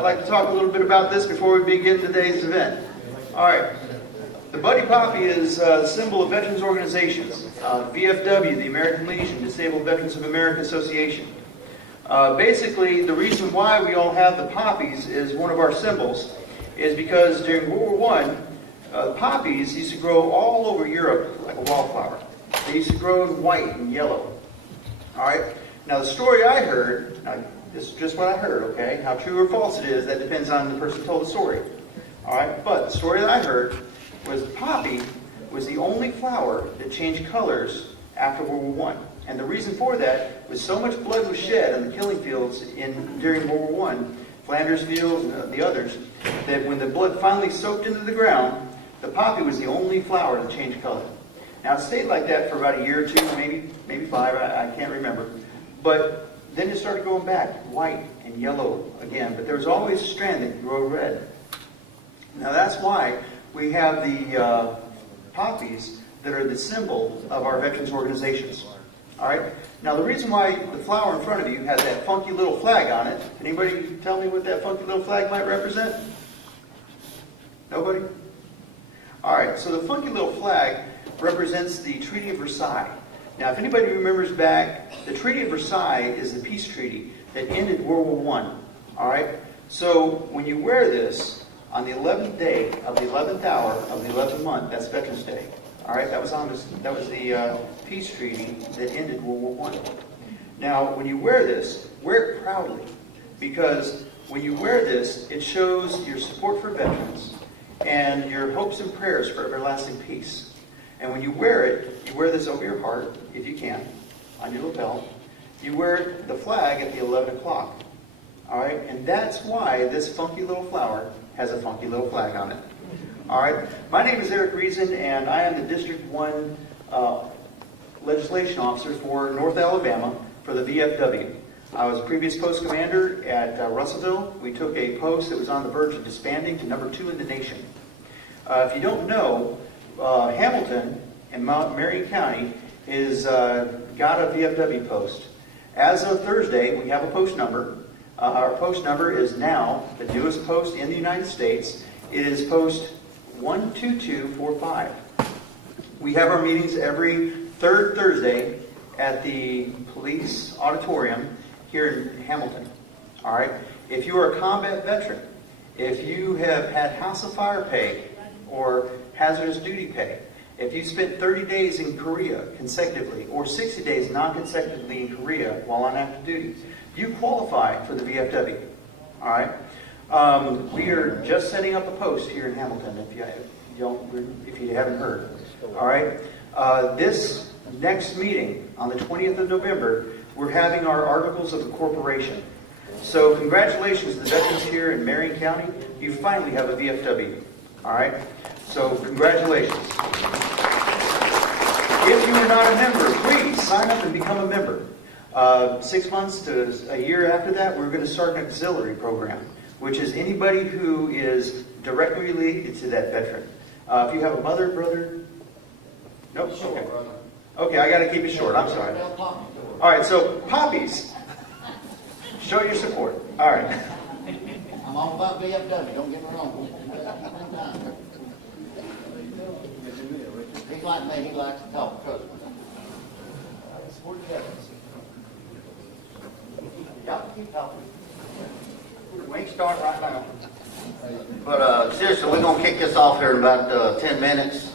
I'd like to talk a little bit about this before we begin today's event. All right. The Buddy Poppy is the symbol of veterans organizations. VFW, the American Legion, Disabled Veterans of America Association. Basically, the reason why we all have the poppies is one of our symbols is because during World War I, poppies used to grow all over Europe like a wildflower. They used to grow in white and yellow. All right. Now, the story I heard, now, this is just what I heard, okay? How true or false it is, that depends on the person who told the story. All right. But the story that I heard was the poppy was the only flower that changed colors after World War I. And the reason for that was so much blood was shed on the killing fields during World War I, Flanders Fields and the others, that when the blood finally soaked into the ground, the poppy was the only flower that changed color. Now, it stayed like that for about a year or two, maybe 5, I can't remember. But then it started going back, white and yellow again. But there was always a strand that could grow red. Now, that's why we have the poppies that are the symbol of our veterans organizations. All right. Now, the reason why the flower in front of you has that funky little flag on it, can anybody tell me what that funky little flag might represent? Nobody? All right. So the funky little flag represents the Treaty of Versailles. Now, if anybody remembers back, the Treaty of Versailles is the peace treaty that ended World War I. All right. So when you wear this on the 11th day of the 11th hour of the 11th month, that's Veterans Day. All right, that was the peace treaty that ended World War I. Now, when you wear this, wear it proudly, because when you wear this, it shows your support for veterans and your hopes and prayers for everlasting peace. And when you wear it, you wear this over your heart, if you can, on your lapel. You wear the flag at the 11 o'clock. All right, and that's why this funky little flower has a funky little flag on it. All right. My name is Eric Reason, and I am the District 1 Legislation Officer for North Alabama for the VFW. I was a previous post commander at Russellville. We took a post that was on the verge of disbanding to number 2 in the nation. If you don't know, Hamilton in Marion County is got a VFW post. As of Thursday, we have a post number. Our post number is now the newest post in the United States. It is post 12245. We have our meetings every third Thursday at the police auditorium here in Hamilton. All right. If you are a combat veteran, if you have had house of fire pay or hazardous duty pay, if you spent 30 days in Korea consecutively or 60 days non-consecutively in Korea while on active duty, you qualify for the VFW. All right. We are just setting up a post here in Hamilton. If you haven't heard, all right. This next meeting on the 20th of November, we're having our articles of incorporation. So congratulations to the veterans here in Marion County. You finally have a VFW. All right. So congratulations. If you are not a member, please sign up and become a member. 6 months to a year after that, we're going to start an auxiliary program, which is anybody who is directly related to that veteran. If you have a mother, brother, nope. Okay. Okay, I got to keep it short. I'm sorry. All right, so poppies, show your support. All right. I'm all about VFW. Don't get me wrong. He's like me. He likes to talk. Trust me. Y'all keep talking. We ain't starting right now. But seriously, we're going to kick this off here in about 10 minutes.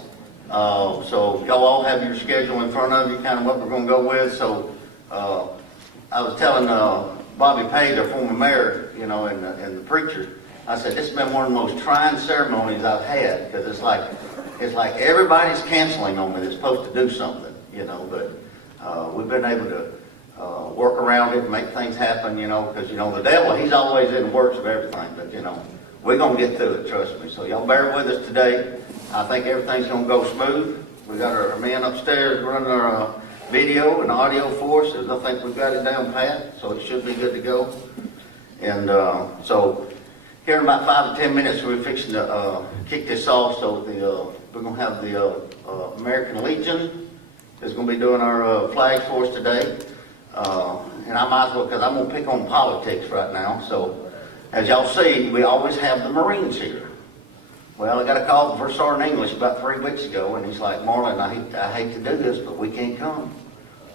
So y'all all have your schedule in front of you, kind of what we're going to go with. So I was telling Bobby Page, our former mayor, and the preacher, I said, this has been one of the most trying ceremonies I've had, because it's like everybody's canceling on me that's supposed to do something, but we've been able to work around it and make things happen, because, the devil, he's always in the works of everything, but, we're going to get through it, trust me. So y'all bear with us today. I think everything's going to go smooth. We got our men upstairs running our video and audio for us. I think we've got it down pat, so it should be good to go. And so here in about 5 to 10 minutes, we're fixing to kick this off. So we're going to have the American Legion is going to be doing our flags for us today. And I might as well, because I'm going to pick on politics right now. So as y'all see, we always have the Marines here. Well, I got a call from First Sergeant English about 3 weeks ago, and he's like, Marlon, I hate to do this, but we can't come.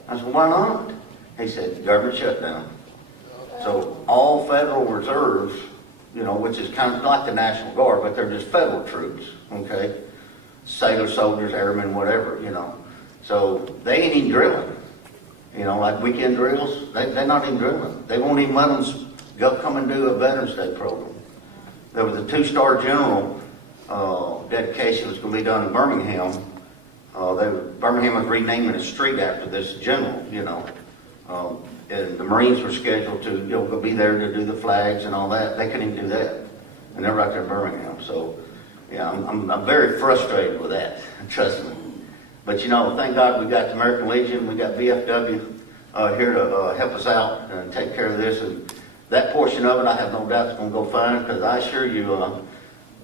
I said, why not? He said, government shutdown. So all federal reserves, you know, which is kind of like the National Guard, but they're just federal troops, okay? Sailors, soldiers, airmen, whatever, you know. So they ain't even drilling. You know, like weekend drills, they're not even drilling. They won't even let them go come and do a Veterans Day program. There was a 2-star general dedication that was going to be done in Birmingham. Birmingham was renaming a street after this general, you know. And the Marines were scheduled to, you know, go be there to do the flags and all that. They couldn't even do that. And they're right there in Birmingham. So, yeah, I'm very frustrated with that, trust me. But, you know, thank God we got the American Legion, we got VFW here to help us out and take care of this. And that portion of it, I have no doubt is going to go fine, because I assure you,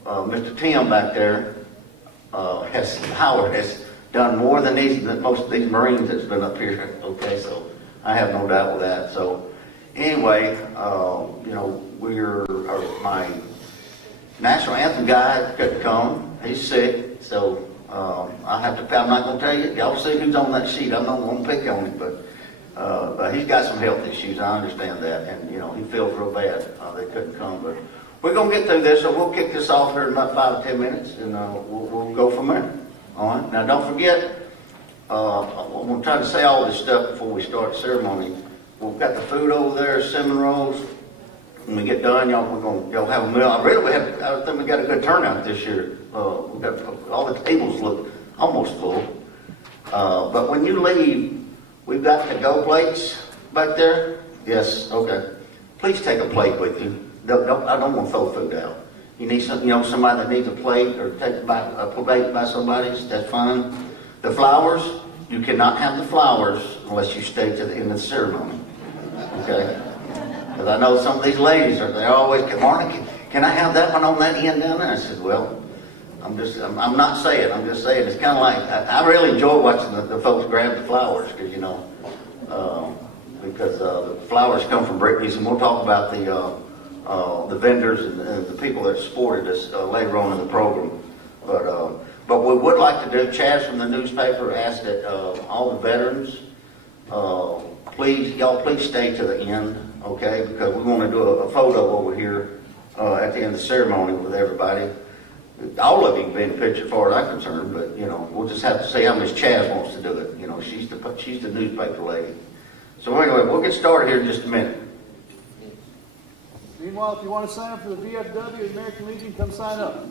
Mr. Tim back there, Howard, has done more than most of these Marines that's been up here. Okay, so I have no doubt with that. So anyway, you know, my national anthem guy couldn't come. He's sick, so I'm not going to tell you. Y'all see who's on that sheet. I'm not going to pick on him, but he's got some health issues. I understand that, and you know, he feels real bad. They couldn't come, but we're going to get through this, so we'll kick this off here in about 5 or 10 minutes, and we'll go from there. All right. Now, don't forget, I'm going to try to say all this stuff before we start the ceremony. We've got the food over there, cinnamon rolls. When we get done, y'all have a meal. I think we got a good turnout this year. We got all the tables look almost full. But when you leave, we've got to-go plates back there. Yes, okay. Please take a plate with you. I don't want to throw food out. You need something, you know, somebody that needs a plate or take a plate by somebody's, that's fine. The flowers, you cannot have the flowers unless you stay to the end of the ceremony. Okay? Because I know some of these ladies they're always, Martin, can I have that one on that end down there? I said, well, I'm not saying, I'm just saying, it's kind of like, I really enjoy watching the folks grab the flowers, because, you know, because the flowers come from Brittany's, and we'll talk about the vendors and the people that supported us later on in the program. But we would like to do, Chaz from the newspaper asked that all the veterans, please stay to the end, okay? Because we want to do a photo over here at the end of the ceremony with everybody. All of you can be in the picture as far as I'm concerned, but, you know, we'll just have to see how much Chaz wants to do it. You know, she's the newspaper lady. So anyway, we'll get started here in just a minute. Meanwhile, if you want to sign up for the VFW or American Legion, come sign up.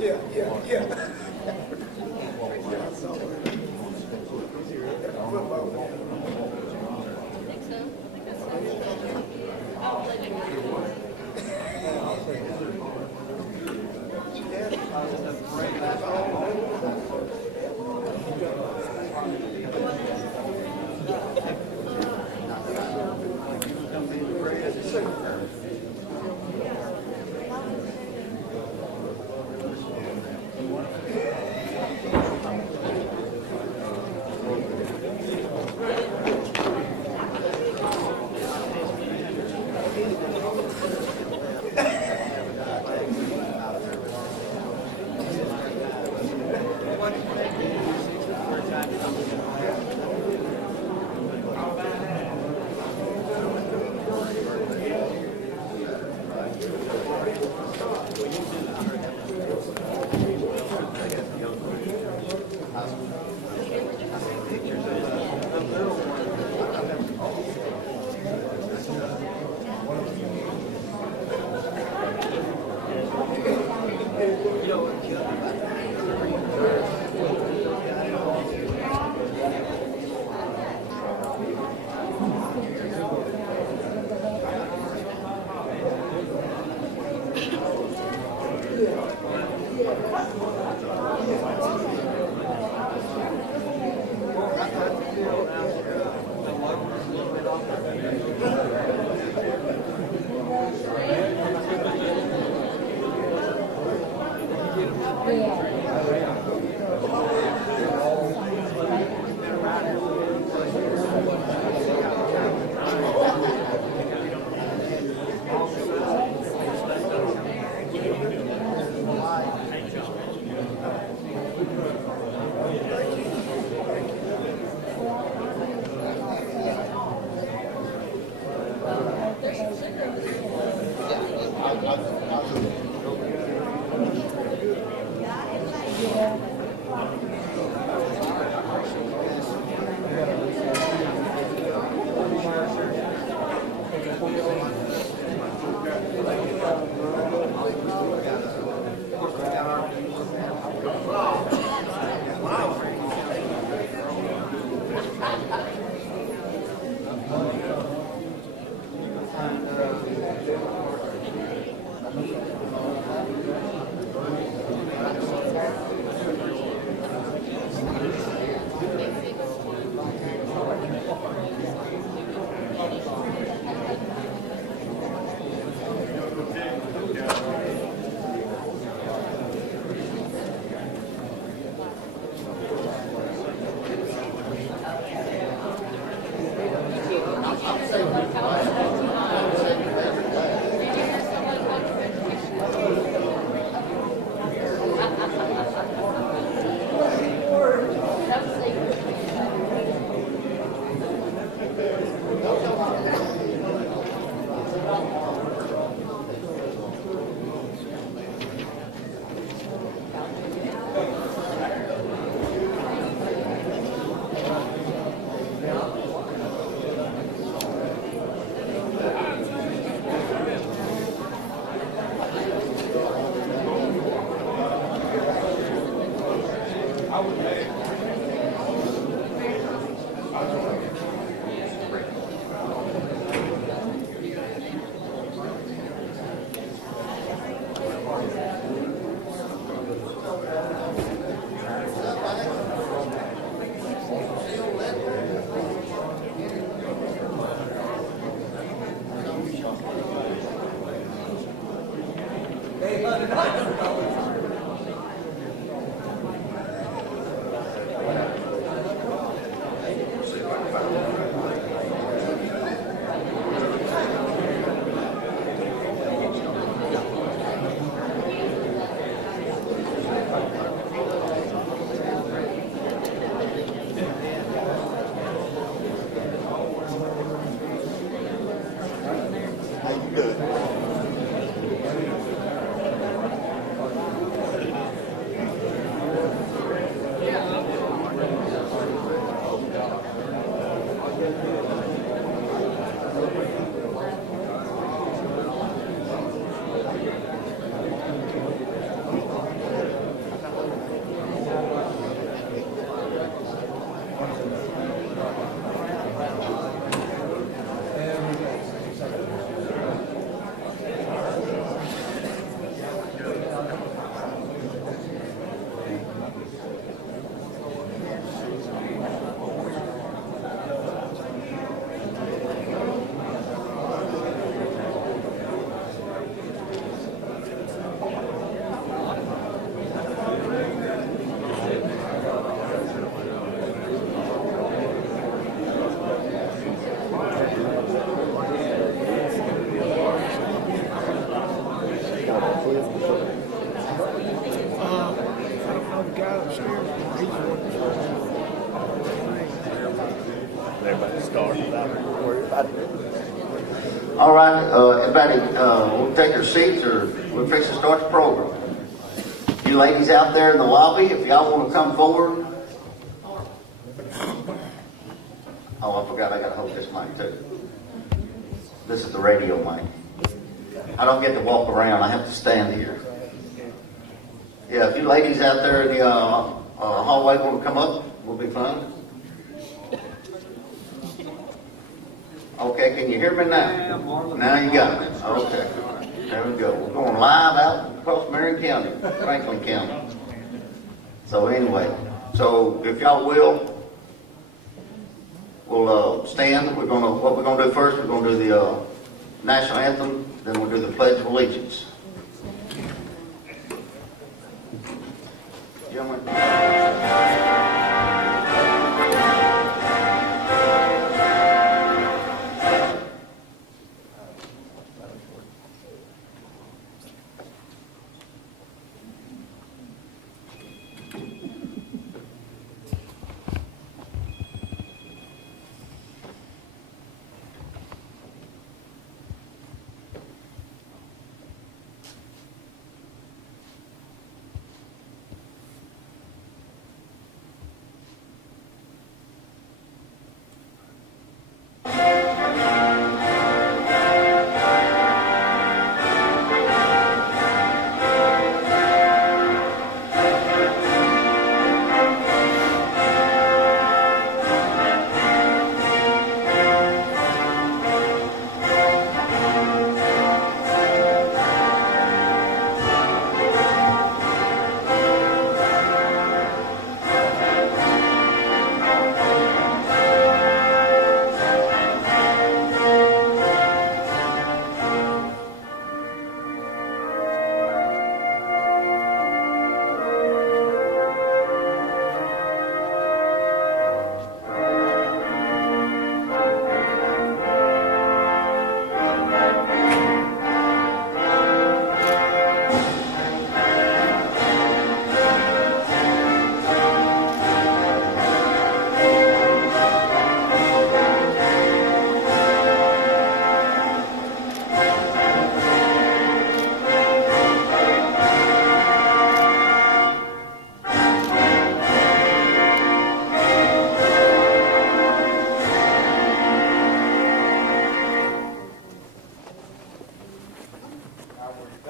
Yeah. All right, everybody, we'll take your seats or we'll fix to start the program. You ladies out there in the lobby, if y'all want to come forward. Oh, I forgot I got to hold this mic too. This is the radio mic. I don't get to walk around, I have to stand here. Yeah, if you ladies out there in the hallway want to come up, we'll be fine. Okay, can you hear me now? Now you got me. Okay. There we go. We're going live out across Marion County, Franklin County. So anyway, so if y'all will, we'll stand. What we're gonna do first, we're gonna do the national anthem, then we'll do the Pledge of Allegiance. Gentlemen.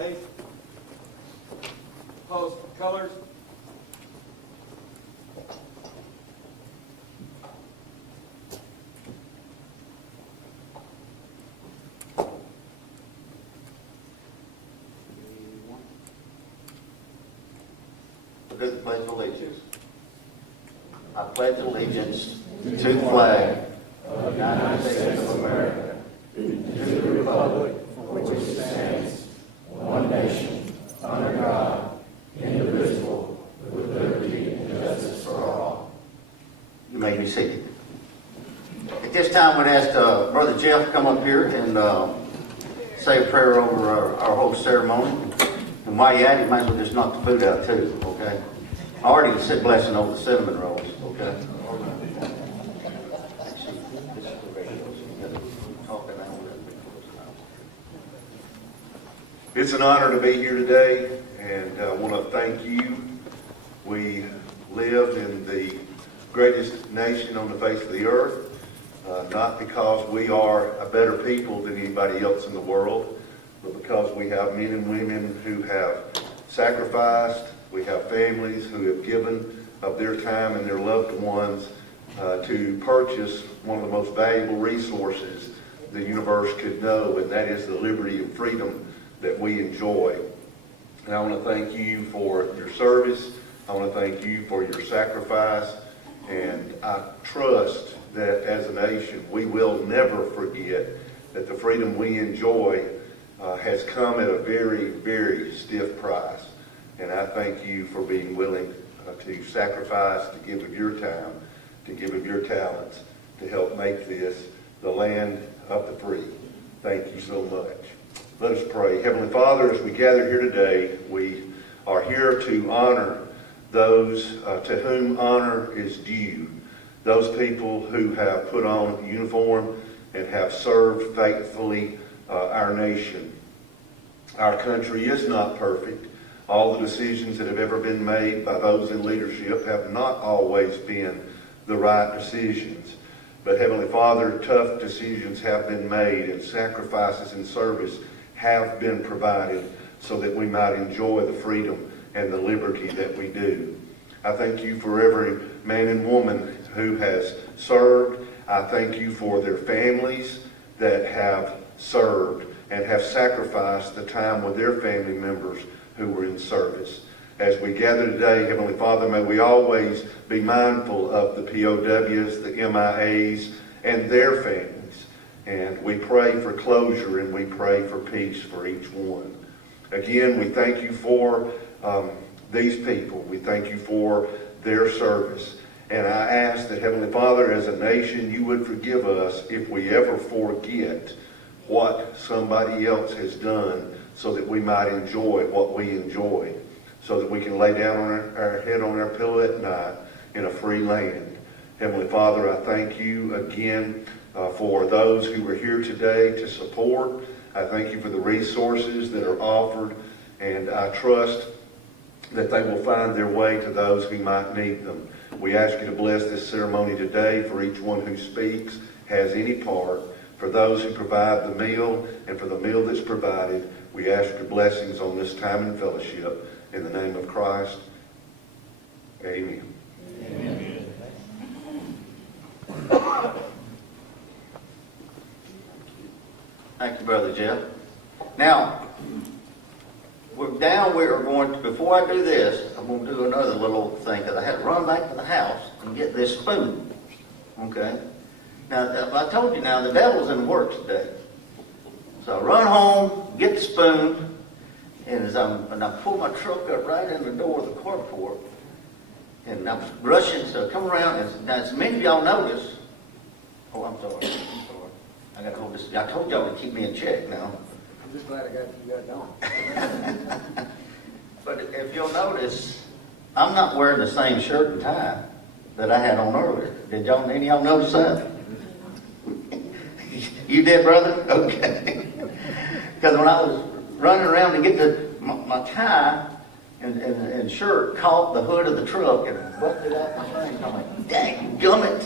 Aye. Opposed? Colors? Do the pledge of allegiance. I pledge allegiance to the flag of the United States of America, to the republic for which it stands, one nation, under God, indivisible, with liberty and justice for all. You may be seated. At this time, we'd ask Brother Jeff to come up here and say a prayer over our whole ceremony. And while you're at it, you might as well just knock the food out too, okay? I already said blessing over the cinnamon rolls, okay? It's an honor to be here today, and I want to thank you. We live in the greatest nation on the face of the earth, not because we are a better people than anybody else in the world, but because we have men and women who have sacrificed, we have families who have given of their time and their loved ones to purchase one of the most valuable resources the universe could know, and that is the liberty and freedom that we enjoy. And I want to thank you for your service. I want to thank you for your sacrifice. And I trust that as a nation, we will never forget that the freedom we enjoy has come at a very, very stiff price. And I thank you for being willing to sacrifice, to give of your time, to give of your talents, to help make this the land of the free. Thank you so much. Let us pray. Heavenly Father, as we gather here today, we are here to honor those to whom honor is due, those people who have put on a uniform and have served faithfully our nation. Our country is not perfect. All the decisions that have ever been made by those in leadership have not always been the right decisions. But Heavenly Father, tough decisions have been made, and sacrifices in service have been provided so that we might enjoy the freedom and the liberty that we do. I thank you for every man and woman who has served. I thank you for their families that have served and have sacrificed the time with their family members who were in service. As we gather today, Heavenly Father, may we always be mindful of the POWs, the MIAs, and their families. And we pray for closure, and we pray for peace for each one. Again, we thank you for these people. We thank you for their service. And I ask that, Heavenly Father, as a nation, you would forgive us if we ever forget what somebody else has done so that we might enjoy what we enjoy, so that we can lay down on our head on our pillow at night in a free land. Heavenly Father, I thank you again for those who were here today to support. I thank you for the resources that are offered, and I trust that they will find their way to those who might need them. We ask you to bless this ceremony today for each one who speaks, has any part, for those who provide the meal, and for the meal that's provided. We ask your blessings on this time in fellowship. In the name of Christ, amen. Amen. Thank you, Brother Jeff. Now, we're going to, before I do this, I'm going to do another little thing, because I had to run back to the house and get this spoon. Okay? Now, I told you now, the devil's in the works today. So I run home, get the spoon, and I pull my truck up right in the door of the carport, and I'm rushing, so I come around, and now as many of y'all notice, oh, I'm sorry. I got to hold this, I told y'all to keep me in check now. I'm just glad you got it on. But if you'll notice, I'm not wearing the same shirt and tie that I had on earlier. Did y'all, any of y'all notice that? You did, brother? Okay. Because when I was running around to get my tie and shirt caught the hood of the truck and busted out my thing. I'm like, dang gummit.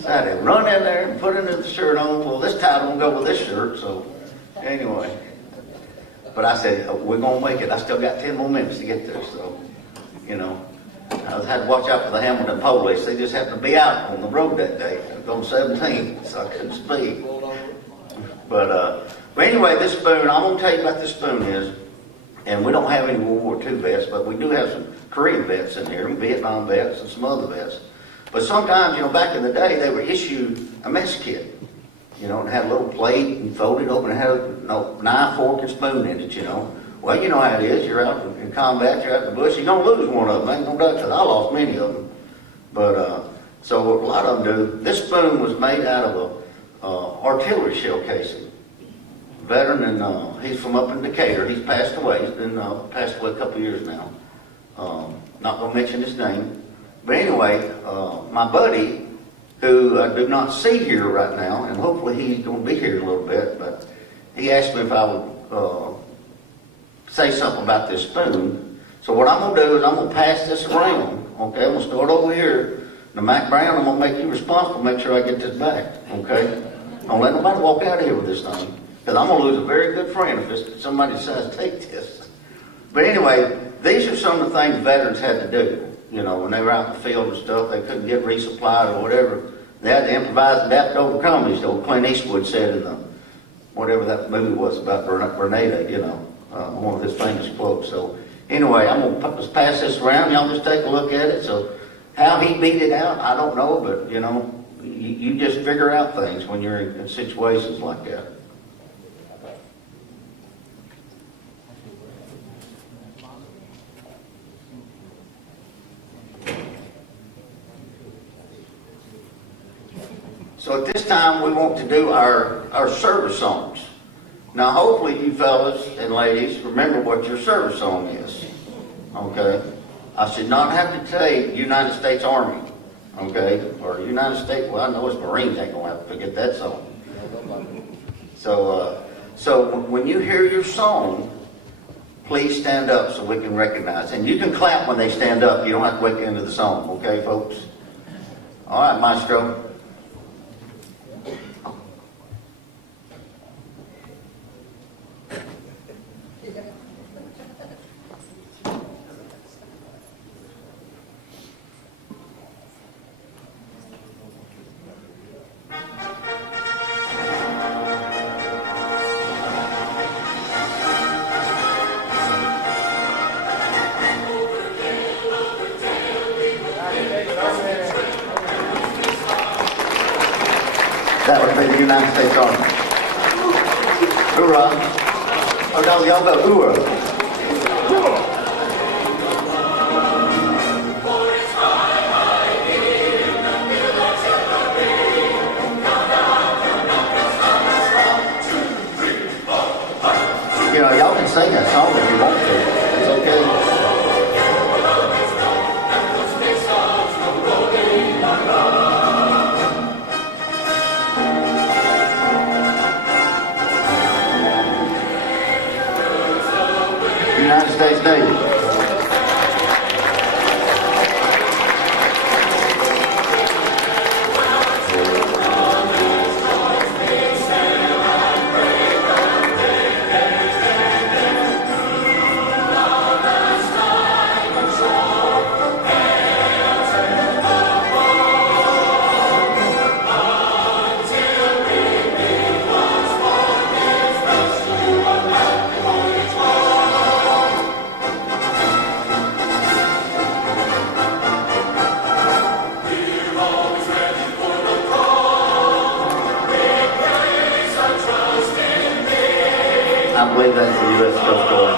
So I had to run in there and put another shirt on. Well, this tie don't go with this shirt, so anyway. But I said, we're gonna make it. I still got 10 more minutes to get there, so, you know. I had to watch out for the Hamilton police. They just happened to be out on the road that day. I was on 17, so I couldn't speed. But anyway, this spoon, I'm gonna tell you about this spoon is, and we don't have any World War II vets, but we do have some Korean vets in here, and Vietnam vets, and some other vets. But sometimes, you know, back in the day, they were issued a mess kit, you know, and had a little plate and folded open and had a knife, fork, and spoon in it, you know. Well, you know how it is. You're out in combat, you're out in the bush, you're going to lose one of them. Ain't no doubt, because I lost many of them. But, so what a lot of them do, this spoon was made out of a artillery shell casing. Veteran, and he's from up in Decatur. He's passed away. He's been passed away a couple of years now. Not going to mention his name. But anyway, my buddy, who I do not see here right now, and hopefully he's going to be here in a little bit, but he asked me if I would say something about this spoon. So what I'm going to do is I'm going to pass this around. Okay, I'm going to start over here. Now, Mac Brown, I'm going to make you responsible, make sure I get this back. Okay? Don't let nobody walk out of here with this thing. Because I'm going to lose a very good friend if somebody decides to take this. But anyway, these are some of the things veterans had to do. You know, when they were out in the field and stuff, they couldn't get resupplied or whatever. They had to improvise and adapt to overcome, as old Clint Eastwood said in the, whatever that movie was about Grenada, you know, one of his famous quotes. So anyway, I'm going to pass this around. Y'all just take a look at it. So how he beat it out, I don't know, but, you know, you just figure out things when you're in situations like that. So at this time, we want to do our service songs. Now, hopefully you fellas and ladies remember what your service song is, okay? I should not have to say United States Army, okay? Or United States, well, I know it's Marines, ain't gonna have to forget that song. So when you hear your song, please stand up so we can recognize. And you can clap when they stand up. You don't have to wait to the end of the song, okay, folks? All right, Maestro. That would be the United States Army. Hoorah. Oh no, y'all go hoorah. You know, y'all can sing that song if you want to. It's okay. United States Navy. I believe that's the U.S. Coast Guard.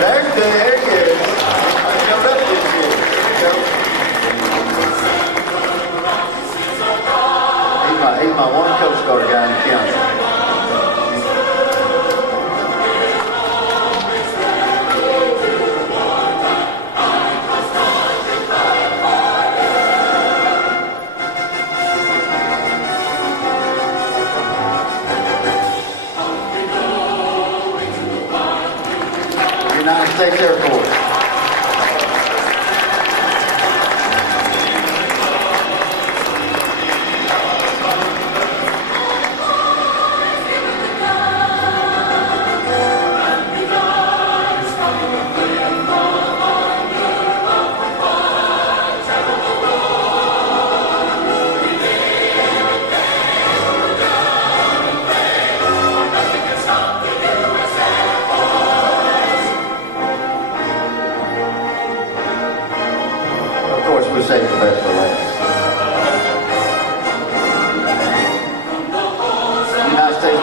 There's good, there it is. Come up this year. He's my one Coast Guard guy in the county. United States Air Force.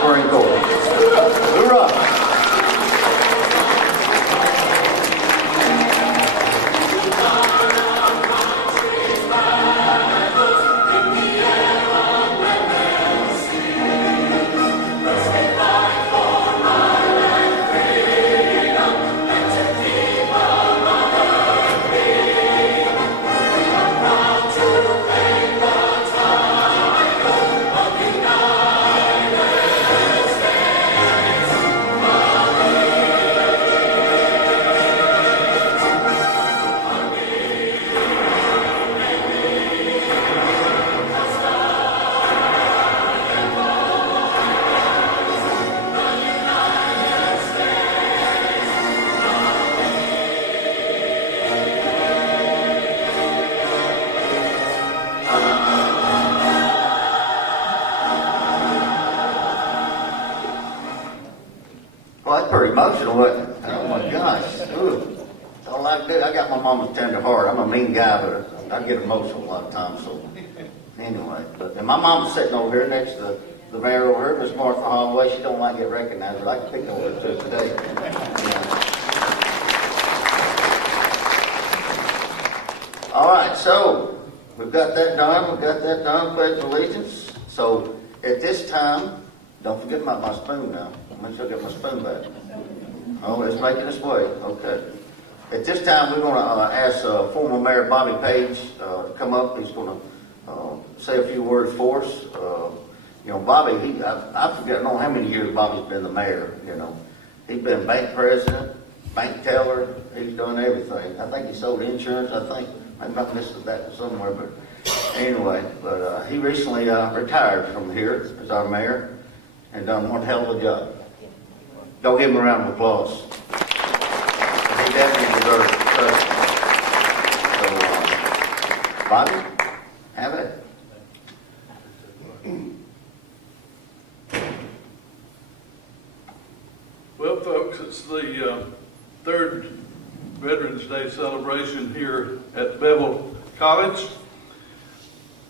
Marine Corps. Hoorah! Well, that's pretty emotional, wasn't it? Oh my gosh. Ooh. That's all I do. I got my mama's tender heart. I'm a mean guy, but I get emotional a lot of times. So anyway, and my mom's sitting over here next to the mayor over here, Miss Martha Holloway. She don't like get recognized, but I can pick over her too today. Yeah. All right, so we've got that done. We've got that done. Pledge of allegiance. So at this time, don't forget about my spoon now. Make sure I get my spoon back. Oh, it's making its way. Okay. At this time, we're going to ask former Mayor Bobby Page to come up. He's going to say a few words for us. You know, Bobby, I forget, I don't know how many years Bobby's been the mayor, you know. He's been bank president, bank teller. He's done everything. I think he sold insurance, I think. I might have missed that somewhere, but anyway. But he recently retired from here as our mayor and done one hell of a job. Don't give him a round of applause. He definitely deserves it. So, Bobby, have it. Well, folks, it's the third Veterans Day celebration here at Bevel College.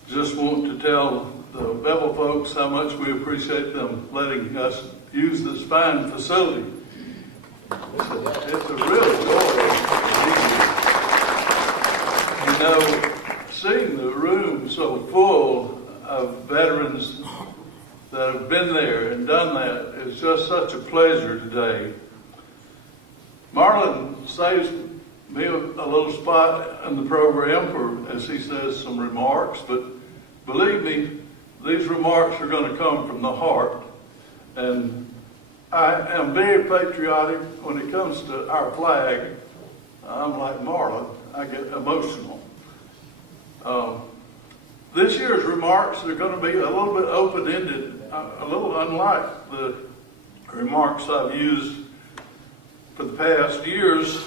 Just want to tell the Bevel folks how much we appreciate them letting us use this fine facility. It's a real joy. You know, seeing the room so full of veterans that have been there and done that is just such a pleasure today. Marlon saves me a little spot in the program for, as he says, some remarks, but believe me, these remarks are going to come from the heart. And I am very patriotic when it comes to our flag. I'm like Marlon, I get emotional. This year's remarks are going to be a little bit open-ended, a little unlike the remarks I've used for the past years,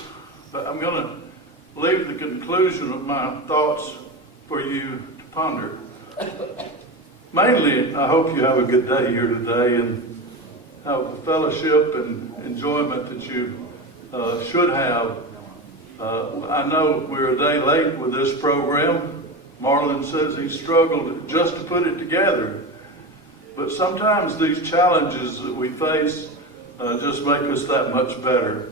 but I'm going to leave the conclusion of my thoughts for you to ponder. Mainly, I hope you have a good day here today and have the fellowship and enjoyment that you should have. I know we're a day late with this program. Marlon says he struggled just to put it together. But sometimes these challenges that we face just make us that much better.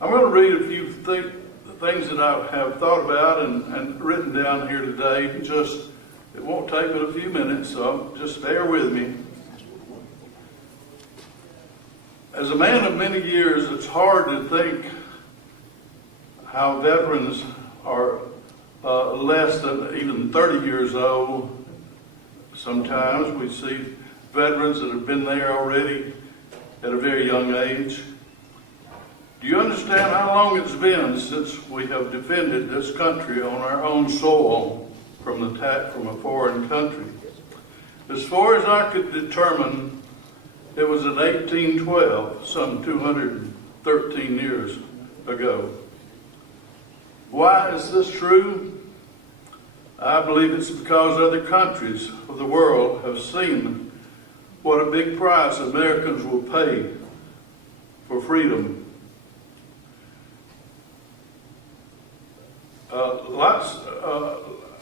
I'm going to read a few things that I have thought about and written down here today. It won't take but a few minutes, so just bear with me. As a man of many years, it's hard to think how veterans are less than even 30 years old. Sometimes we see veterans that have been there already at a very young age. Do you understand how long it's been since we have defended this country on our own soil from attack from a foreign country? As far as I could determine, it was in 1812, some 213 years ago. Why is this true? I believe it's because other countries of the world have seen what a big price Americans will pay for freedom.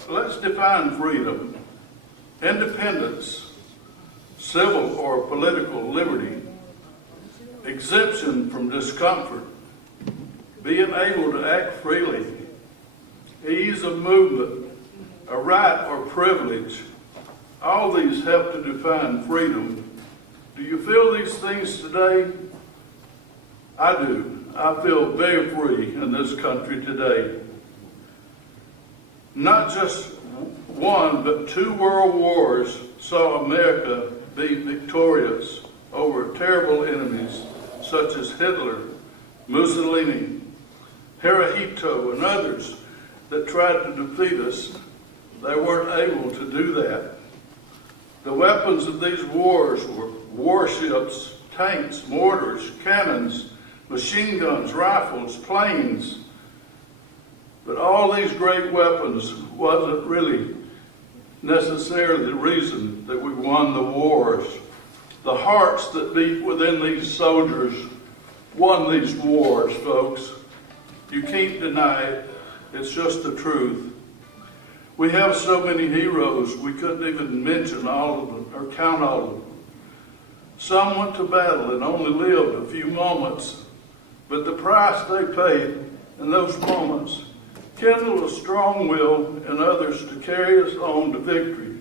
Let's define freedom. Independence, civil or political liberty, exemption from discomfort, being able to act freely, ease of movement, a right or privilege. All these help to define freedom. Do you feel these things today? I do. I feel very free in this country today. Not just one, but 2 world wars saw America be victorious over terrible enemies such as Hitler, Mussolini, Hirohito, and others that tried to defeat us. They weren't able to do that. The weapons of these wars were warships, tanks, mortars, cannons, machine guns, rifles, planes. But all these great weapons wasn't really necessarily the reason that we won the wars. The hearts that beat within these soldiers won these wars, folks. You can't deny it. It's just the truth. We have so many heroes, we couldn't even mention all of them or count all of them. Some went to battle and only lived a few moments, but the price they paid in those moments kindled a strong will in others to carry us on to victory.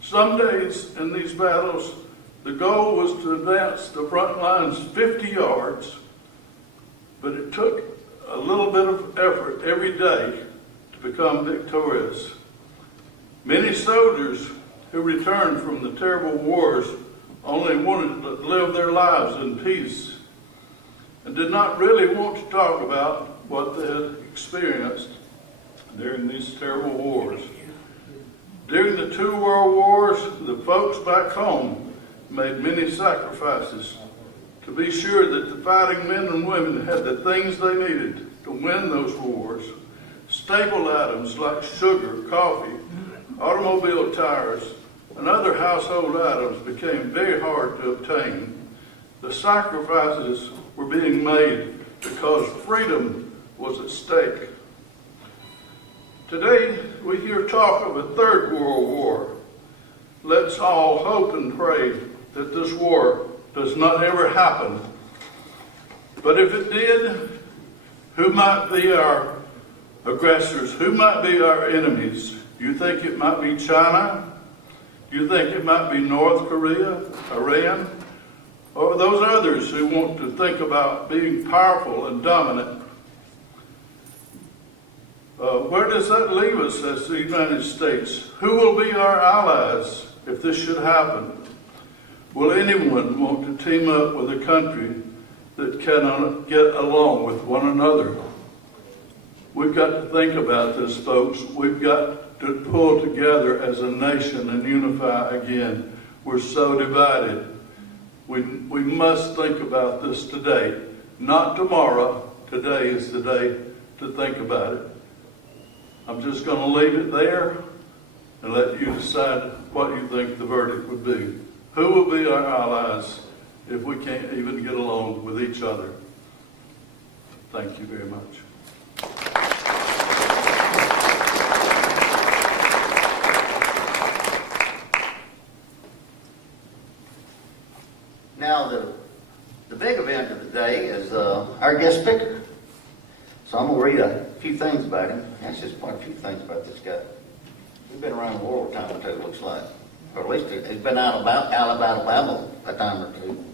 Some days in these battles, the goal was to advance the front lines 50 yards, but it took a little bit of effort every day to become victorious. Many soldiers who returned from the terrible wars only wanted to live their lives in peace and did not really want to talk about what they had experienced during these terrible wars. During the 2 world wars, the folks back home made many sacrifices to be sure that the fighting men and women had the things they needed to win those wars. Staple items like sugar, coffee, automobile tires, and other household items became very hard to obtain. The sacrifices were being made because freedom was at stake. Today, we hear talk of a 3rd World War. Let's all hope and pray that this war does not ever happen. But if it did, who might be our aggressors? Who might be our enemies? You think it might be China? You think it might be North Korea, Iran? Or those others who want to think about being powerful and dominant? Where does that leave us as the United States? Who will be our allies if this should happen? Will anyone want to team up with a country that cannot get along with one another? We've got to think about this, folks. We've got to pull together as a nation and unify again. We're so divided. We must think about this today, not tomorrow. Today is the day to think about it. I'm just going to leave it there and let you decide what you think the verdict would be. Who will be our allies if we can't even get along with each other? Thank you very much. Now, the big event of the day is our guest speaker. So I'm going to read a few things about him. Actually, there's quite a few things about this guy. He's been around the world a time or two, it looks like. Or at least he's been out of Alabama a time or two.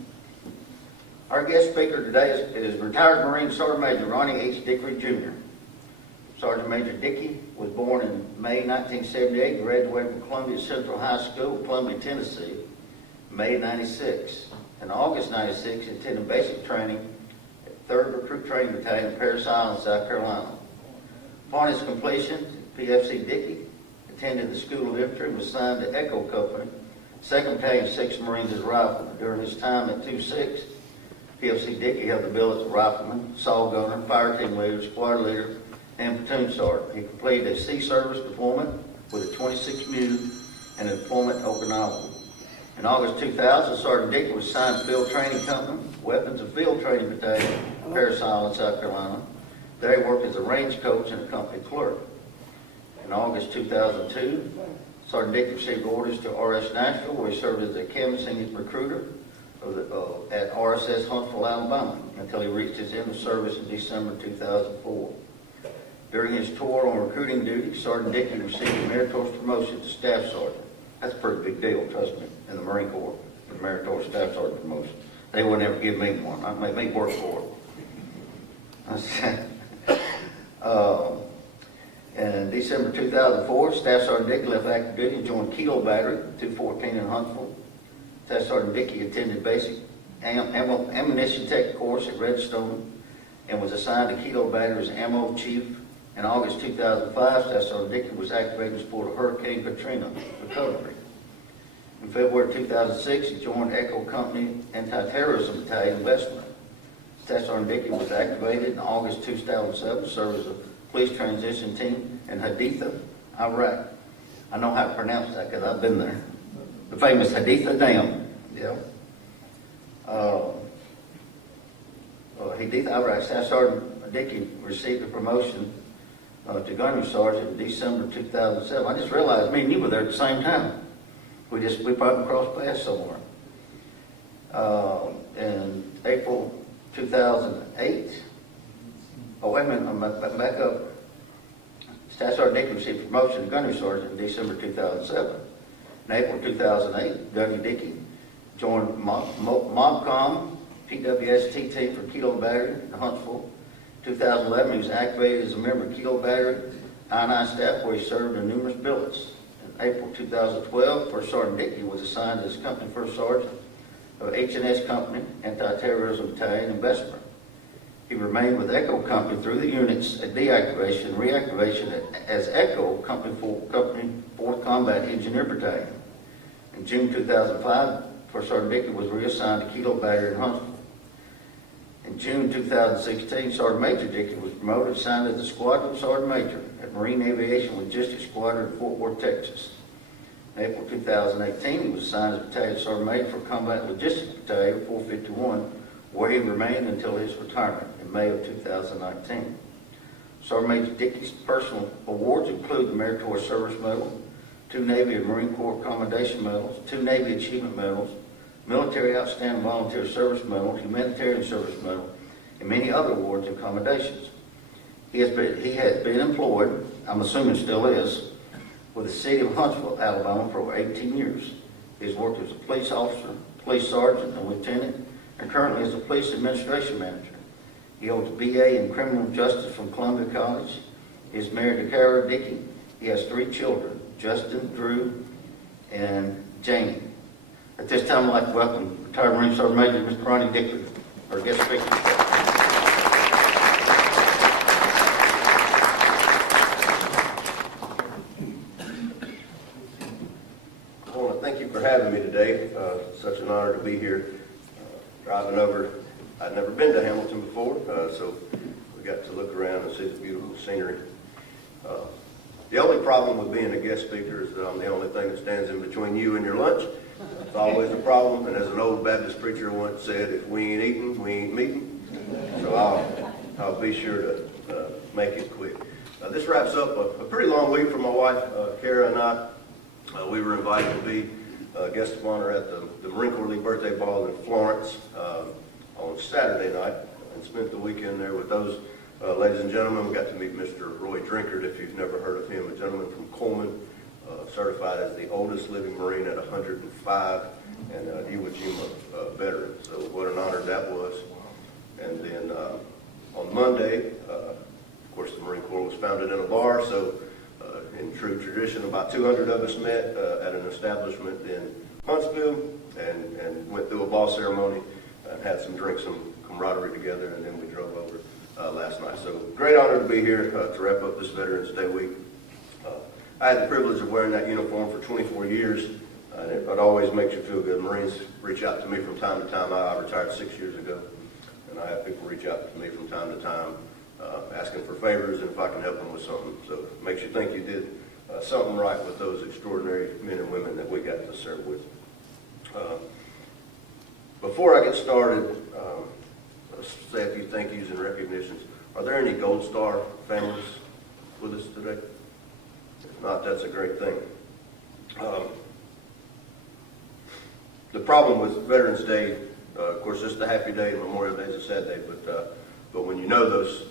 Our guest speaker today is retired Marine Sergeant Major Ronnie H. Dickery, Jr. Sergeant Major Dickey was born in May 1978, graduated from Columbia Central High School, Columbia, Tennessee, May 96. In August 96, he attended basic training at 3rd Recruit Training Battalion, Parris Island, South Carolina. Upon his completion, PFC Dickey attended the School of Infantry and was signed to Echo Company, 2nd Battalion, 6th Marines as rifleman. During his time at 2-6, PFC Dickey held the bill as a rifleman, saw gunner, fire team leader, squad leader, and platoon sergeant. He completed a sea service deployment with a 26 MEU and a deployment in Okinawa. In August 2000, Sergeant Dickey was signed to Field Training Company, Weapons and Field Training Battalion, Parris Island, South Carolina. There he worked as a range coach and a company clerk. In August 2002, Sergeant Dickey received orders to RS Nashville, where he served as a canvassing recruiter at RSS Huntsville, Alabama, until he reached his end of service in December 2004. During his tour on recruiting duty, Sergeant Dickey received a meritorious promotion to Staff Sergeant. That's a pretty big deal, trust me, in the Marine Corps, the meritorious Staff Sergeant promotion. They wouldn't ever give me one. I'd make me work for it. In December 2004, Staff Sergeant Dickey left active duty and joined Kilo Battery, 214 in Huntsville. Staff Sergeant Dickey attended basic ammunition tech course at Redstone and was assigned to Kilo Battery's ammo chief. In August 2005, Staff Sergeant Dickey was activated in support of Hurricane Katrina recovery. In February 2006, he joined Echo Company Anti-Terrorism Battalion in Bessemer. Staff Sergeant Dickey was activated in August 2007 to serve as a police transition team in Haditha, Iraq. I know how to pronounce that because I've been there. The famous Haditha Dam. Yeah. Haditha, Iraq. Staff Sergeant Dickey received a promotion to Gunnery Sergeant in December 2007. I just realized me and you were there at the same time. We probably crossed paths somewhere. In April 2008, oh wait a minute, I'm back up. Staff Sergeant Dickey received a promotion to Gunnery Sergeant in December 2007. In April 2008, Gunnery Dickey joined MOBCOM PWST team for Kilo Battery in Huntsville. 2011, he was activated as a member of Kilo Battery I&I staff, where he served in numerous billets. In April 2012, First Sergeant Dickey was assigned as Company First Sergeant of H&S Company Anti-Terrorism Battalion in Bessemer. He remained with Echo Company through the units at deactivation and reactivation as Echo Company 4th Combat Engineer Battalion. In June 2005, First Sergeant Dickey was reassigned to Kilo Battery in Huntsville. In June 2016, Sergeant Major Dickey was promoted, assigned as the Squadron Sergeant Major at Marine Aviation Logistics Squadron in Fort Worth, Texas. In April 2018, he was assigned as Battalion Sergeant Major for Combat Logistics Battalion 451, where he remained until his retirement in May of 2019. Sergeant Major Dickey's personal awards include the Meritorious Service Medal, 2 Navy and Marine Corps Commendation Medals, 2 Navy Achievement Medals, Military Outstanding Volunteer Service Medal, Humanitarian Service Medal, and many other awards and commendations. He has been employed, I'm assuming still is, with the city of Huntsville, Alabama for over 18 years. He has worked as a police officer, police sergeant, and lieutenant, and currently is a police administration manager. He holds a BA in criminal justice from Columbia College. He is married to Kara Dickey. He has 3 children, Justin, Drew, and Jamie. At this time, I'd like to welcome retired Marine Sergeant Major Mr. Ronnie Dickey, our guest speaker. I want to thank you for having me today. Such an honor to be here. Driving over, I'd never been to Hamilton before, so we got to look around and see the beautiful scenery. The only problem with being a guest speaker is that I'm the only thing that stands in between you and your lunch. It's always a problem, and as an old Baptist preacher once said, if we ain't eating, we ain't meeting. So I'll be sure to make it quick. This wraps up a pretty long week for my wife, Kara, and I. We were invited to be guest of honor at the Marine Corps League birthday ball in Florence on Saturday night, and spent the weekend there with those ladies and gentlemen. We got to meet Mr. Roy Drinkard, if you've never heard of him, a gentleman from Coleman, certified as the oldest living Marine at 105, and a Iwo Jima veteran. So what an honor that was. And then on Monday, of course, the Marine Corps was founded in a bar, so in true tradition, about 200 of us met at an establishment in Huntsville and went through a ball ceremony and had some drinks, some camaraderie together, and then we drove over last night. So great honor to be here to wrap up this Veterans Day week. I had the privilege of wearing that uniform for 24 years, and it always makes you feel good. Marines reach out to me from time to time. I retired 6 years ago, and I have people reach out to me from time to time asking for favors and if I can help them with something. So it makes you think you did something right with those extraordinary men and women that we got to serve with. Before I get started, let's say a few thank yous and recognitions. Are there any Gold Star families with us today? If not, that's a great thing. The problem with Veterans Day, of course, it's a happy day, and Memorial Day is a sad day, but when you know those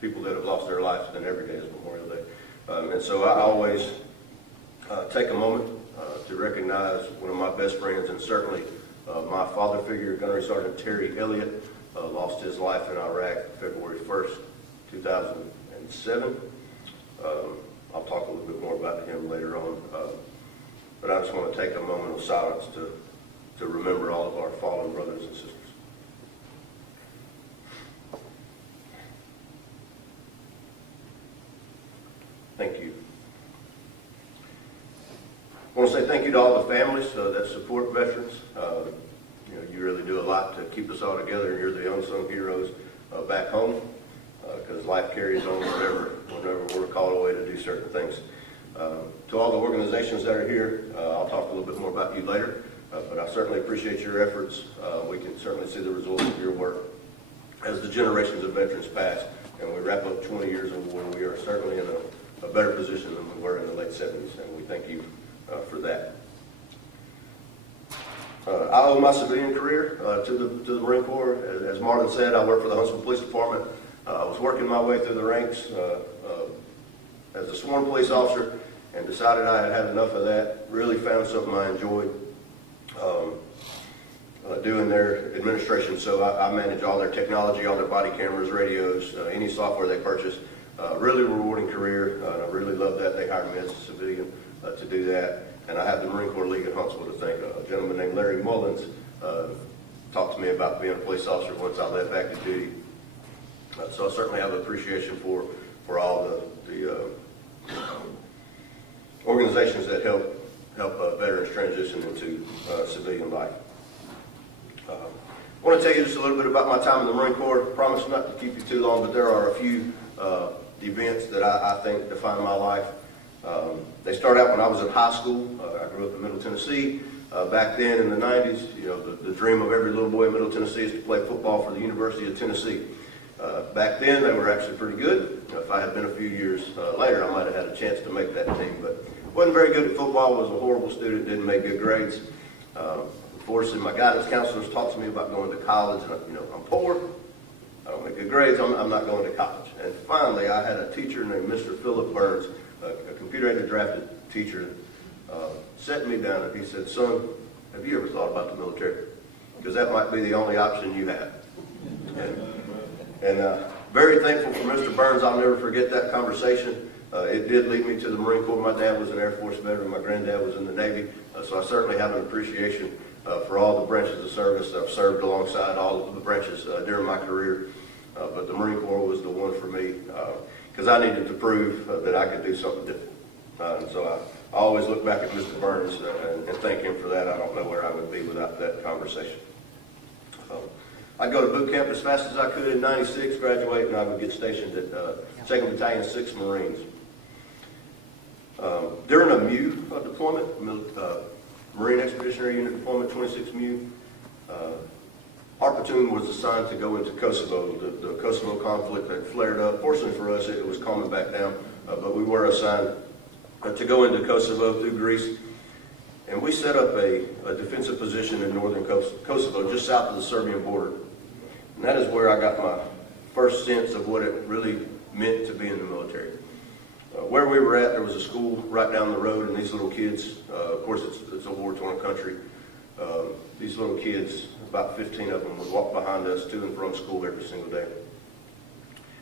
people that have lost their lives, then every day is Memorial Day. And so I always take a moment to recognize one of my best friends, and certainly my father figure, Gunnery Sergeant Terry Elliott, lost his life in Iraq February 1st, 2007. I'll talk a little bit more about him later on, but I just want to take a moment of silence to remember all of our fallen brothers and sisters. Thank you. I want to say thank you to all the families that support veterans. You really do a lot to keep us all together, and you're the unsung heroes back home, because life carries on whenever we're called away to do certain things. To all the organizations that are here, I'll talk a little bit more about you later, but I certainly appreciate your efforts. We can certainly see the results of your work as the generations of veterans pass, and we wrap up 20 years of war. We are certainly in a better position than we were in the late 70s, and we thank you for that. I owe my civilian career to the Marine Corps. As Marlon said, I work for the Huntsville Police Department. I was working my way through the ranks as a sworn police officer and decided I had had enough of that. Really found something I enjoyed doing their administration. So I manage all their technology, all their body cameras, radios, any software they purchase. Really rewarding career. I really love that. They hired me as a civilian to do that. And I have the Marine Corps League in Huntsville to thank. A gentleman named Larry Mullins talked to me about being a police officer once I left active duty. So I certainly have appreciation for all the organizations that help veterans transition into civilian life. I want to tell you just a little bit about my time in the Marine Corps. I promise not to keep you too long, but there are a few events that I think define my life. They start out when I was in high school. I grew up in Middle Tennessee. Back then in the 90s, the dream of every little boy in Middle Tennessee is to play football for the University of Tennessee. Back then, they were actually pretty good. If I had been a few years later, I might have had a chance to make that team, but wasn't very good at football, was a horrible student, didn't make good grades. Unfortunately, my guidance counselors talked to me about going to college, and I'm poor, I don't make good grades, I'm not going to college. And finally, I had a teacher named Mr. Philip Burns, a computer-aided drafted teacher, sat me down and he said, "Son, have you ever thought about the military? Because that might be the only option you have." And very thankful for Mr. Burns. I'll never forget that conversation. It did lead me to the Marine Corps. My dad was an Air Force veteran. My granddad was in the Navy. So I certainly have an appreciation for all the branches of service. I've served alongside all of the branches during my career. But the Marine Corps was the one for me because I needed to prove that I could do something different. And so I always look back at Mr. Burns and thank him for that. I don't know where I would be without that conversation. I'd go to boot camp as fast as I could in '96, graduate, and I would get stationed at 2nd Battalion, 6th Marines. During a MU deployment, Marine Expeditionary Unit deployment, 26 MU, our platoon was assigned to go into Kosovo. The Kosovo conflict had flared up. Fortunately for us, it was calming back down, but we were assigned to go into Kosovo through Greece. And we set up a defensive position in northern Kosovo, just south of the Serbian border. And that is where I got my first sense of what it really meant to be in the military. Where we were at, there was a school right down the road, and these little kids, of course it's a war-torn country, these little kids, about 15 of them, would walk behind us to and from school every single day.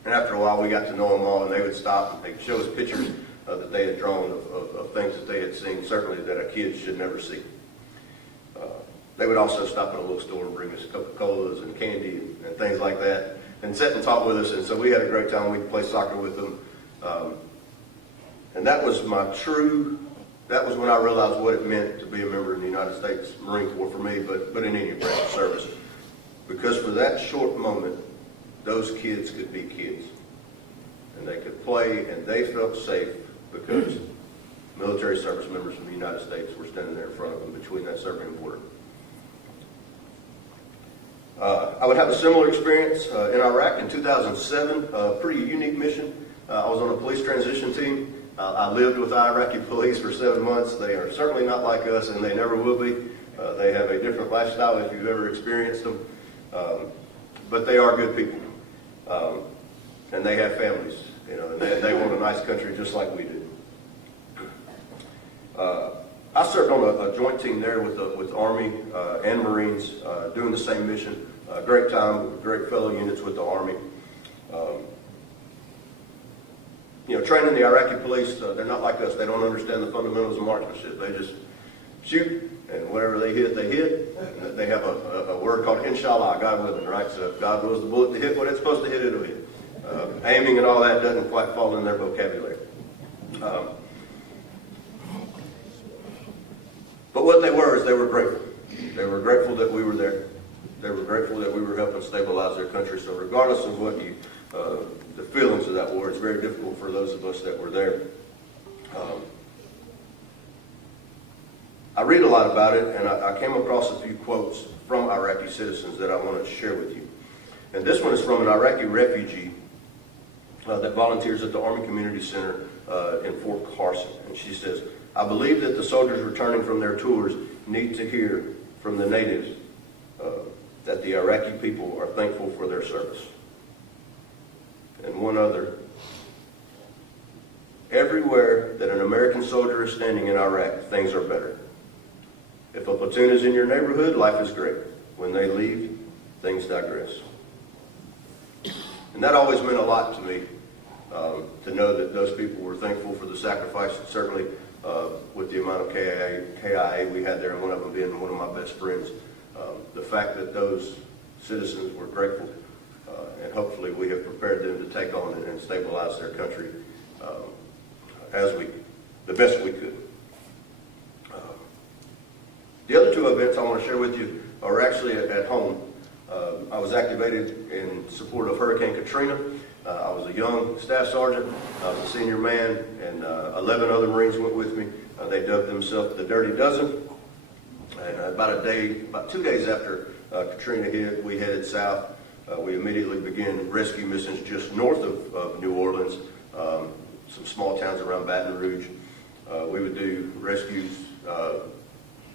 And after a while, we got to know them all, and they would stop and they'd show us pictures that they had drawn of things that they had seen, certainly that a kid should never see. They would also stop at a little store and bring us Coca-Colas and candy and things like that, and sit and talk with us. And so we had a great time. We'd play soccer with them. And that was that was when I realized what it meant to be a member of the United States Marine Corps for me, but in any branch of service. Because for that short moment, those kids could be kids. And they could play, and they felt safe because military service members from the United States were standing there in front of them between that Serbian border. I would have a similar experience in Iraq in 2007, a pretty unique mission. I was on a police transition team. I lived with Iraqi police for 7 months. They are certainly not like us, and they never will be. They have a different lifestyle if you've ever experienced them. But they are good people. And they have families, you know, and they want a nice country just like we do. I served on a joint team there with Army and Marines doing the same mission. Great time, great fellow units with the Army. You know, training the Iraqi police, they're not like us. They don't understand the fundamentals of marksmanship. They just shoot, and whatever they hit, they hit. And they have a word called inshallah, God willing, right? So if God wills the bullet to hit what it's supposed to hit, it'll hit. Aiming and all that doesn't quite fall in their vocabulary. But what they were is they were grateful. They were grateful that we were there. They were grateful that we were helping stabilize their country. So regardless of what the feelings of that war, it's very difficult for those of us that were there. I read a lot about it, and I came across a few quotes from Iraqi citizens that I wanted to share with you. And this one is from an Iraqi refugee that volunteers at the Army Community Center in Fort Carson. And she says, I believe that the soldiers returning from their tours need to hear from the natives that the Iraqi people are thankful for their service. And one other, everywhere that an American soldier is standing in Iraq, things are better. If a platoon is in your neighborhood, life is great. When they leave, things digress. And that always meant a lot to me, to know that those people were thankful for the sacrifice, and certainly with the amount of KIA we had there, and one of them being one of my best friends. The fact that those citizens were grateful, and hopefully we have prepared them to take on and stabilize their country the best we could. The other two events I want to share with you are actually at home. I was activated in support of Hurricane Katrina. I was a young staff sergeant. I was a senior man, and 11 other Marines went with me. They dubbed themselves the Dirty Dozen. And about 2 days after Katrina hit, we headed south. We immediately began rescue missions just north of New Orleans, some small towns around Baton Rouge. We would do rescues,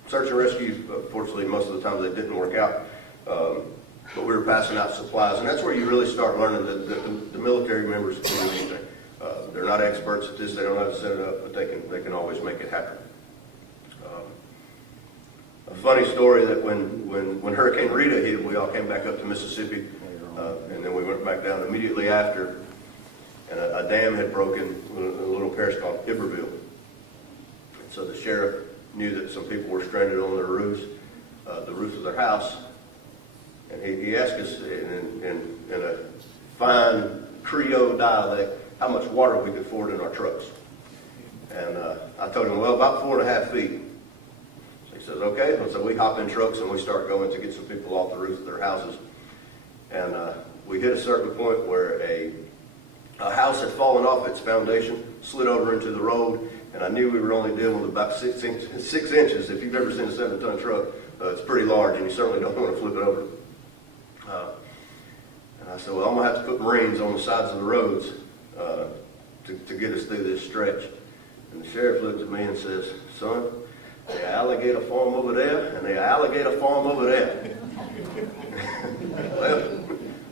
search and rescue. Fortunately, most of the time they didn't work out. But we were passing out supplies, and that's where you really start learning that the military members can do anything. They're not experts at this; they don't know how to set it up, but they can always make it happen. A funny story that when Hurricane Rita hit, we all came back up to Mississippi, and then we went back down immediately after, and a dam had broken in a little parish called Iberville. And so the sheriff knew that some people were stranded on their roofs, the roof of their house. And he asked us in a fine Creole dialect how much water we could afford in our trucks. And I told him, well, about 4.5 feet. So he says, okay. And so we hop in trucks and we start going to get some people off the roofs of their houses. And we hit a certain point where a house had fallen off its foundation, slid over into the road, and I knew we were only dealing with about 6 inches. If you've ever seen a 7-ton truck, it's pretty large, and you certainly don't want to flip it over. And I said, well, I'm going to have to put Marines on the sides of the roads to get us through this stretch. And the sheriff looked at me and says, son, they alligator farm over there, and they alligator farm over there.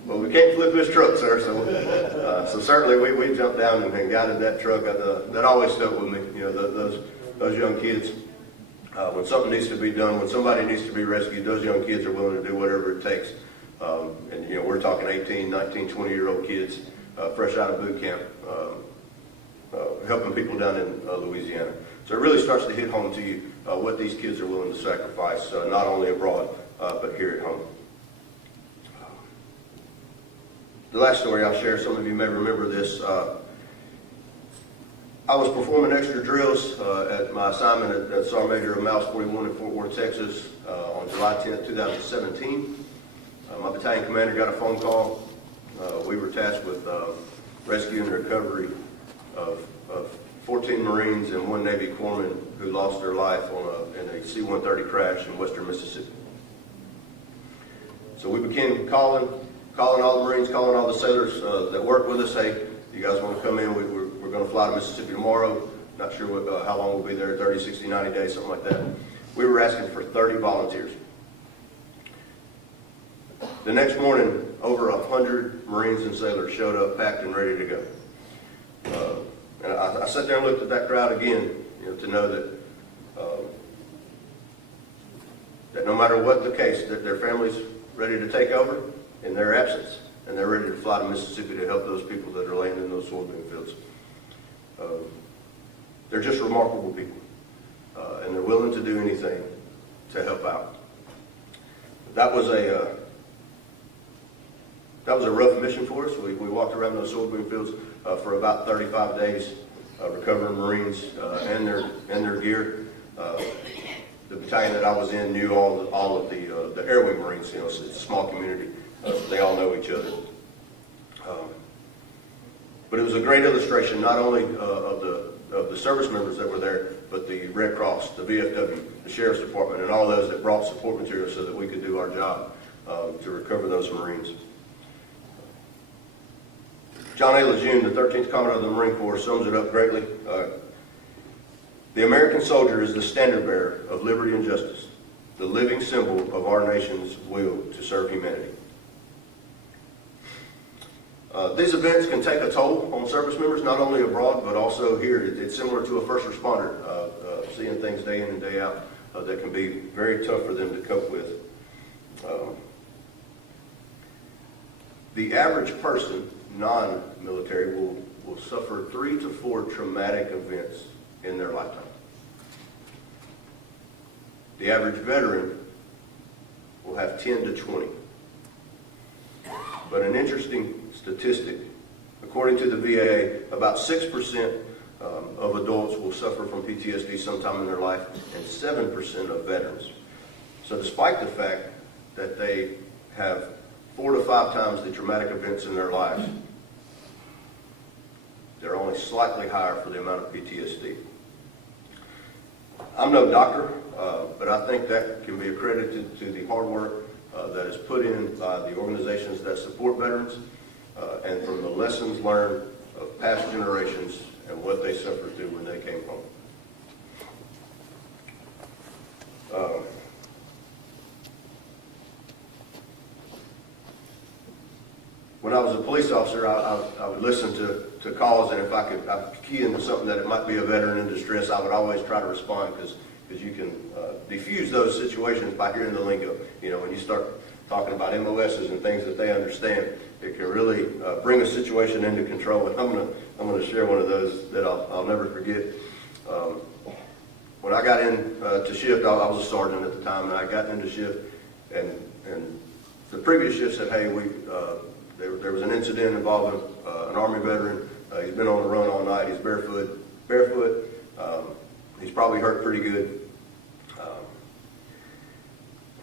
well, we can't flip this truck, sir. So certainly we jumped down and guided that truck. That always stuck with me. You know, those young kids. When something needs to be done, when somebody needs to be rescued, those young kids are willing to do whatever it takes. And, you know, we're talking 18, 19, 20-year-old kids fresh out of boot camp, helping people down in Louisiana. So it really starts to hit home to you what these kids are willing to sacrifice, not only abroad, but here at home. The last story I'll share, some of you may remember this. I was performing extra drills at my assignment at Sergeant Major of Mouse 41 in Fort Worth, Texas on July 10th, 2017. My battalion commander got a phone call. We were tasked with rescue and recovery of 14 Marines and 1 Navy corpsman who lost their life in a C-130 crash in western Mississippi. So we began calling all the Marines, calling all the sailors that work with us. Hey, you guys want to come in? We're going to fly to Mississippi tomorrow. Not sure how long we'll be there, 30, 60, 90 days, something like that. We were asking for 30 volunteers. The next morning, over 100 Marines and sailors showed up, packed and ready to go. And I sat there and looked at that crowd again, to know that no matter what the case, that their families ready to take over in their absence, and they're ready to fly to Mississippi to help those people that are laying in those soybean fields. They're just remarkable people, and they're willing to do anything to help out. That was a rough mission for us. We walked around those soybean fields for about 35 days, recovering Marines and their gear. The battalion that I was in knew all of the Air Wing Marines. It's a small community. They all know each other. But it was a great illustration, not only of the service members that were there, but the Red Cross, the VFW, the Sheriff's Department, and all those that brought support materials so that we could do our job to recover those Marines. John A. Lejeune, the 13th Commandant of the Marine Corps, sums it up greatly. The American soldier is the standard bearer of liberty and justice, the living symbol of our nation's will to serve humanity. These events can take a toll on service members, not only abroad, but also here. It's similar to a first responder, seeing things day in and day out that can be very tough for them to cope with. The average person, non-military, will suffer 3 to 4 traumatic events in their lifetime. The average veteran will have 10 to 20. But an interesting statistic, according to the VA, about 6% of adults will suffer from PTSD sometime in their life, and 7% of veterans. So despite the fact that they have 4 to 5 times the traumatic events in their lives, they're only slightly higher for the amount of PTSD. I'm no doctor, but I think that can be accredited to the hard work that is put in by the organizations that support veterans, and from the lessons learned of past generations and what they suffered through when they came home. When I was a police officer, I would listen to calls, and if I could key into something that it might be a veteran in distress, I would always try to respond, because you can diffuse those situations by hearing the lingo. When you start talking about MOSs and things that they understand, it can really bring a situation into control. And I'm gonna share one of those that I'll never forget. When I got in to shift, I was a sergeant at the time, and I got into shift, and the previous shift said, hey, there was an incident involving an Army veteran. He's been on the run all night. He's barefoot. He's probably hurt pretty good.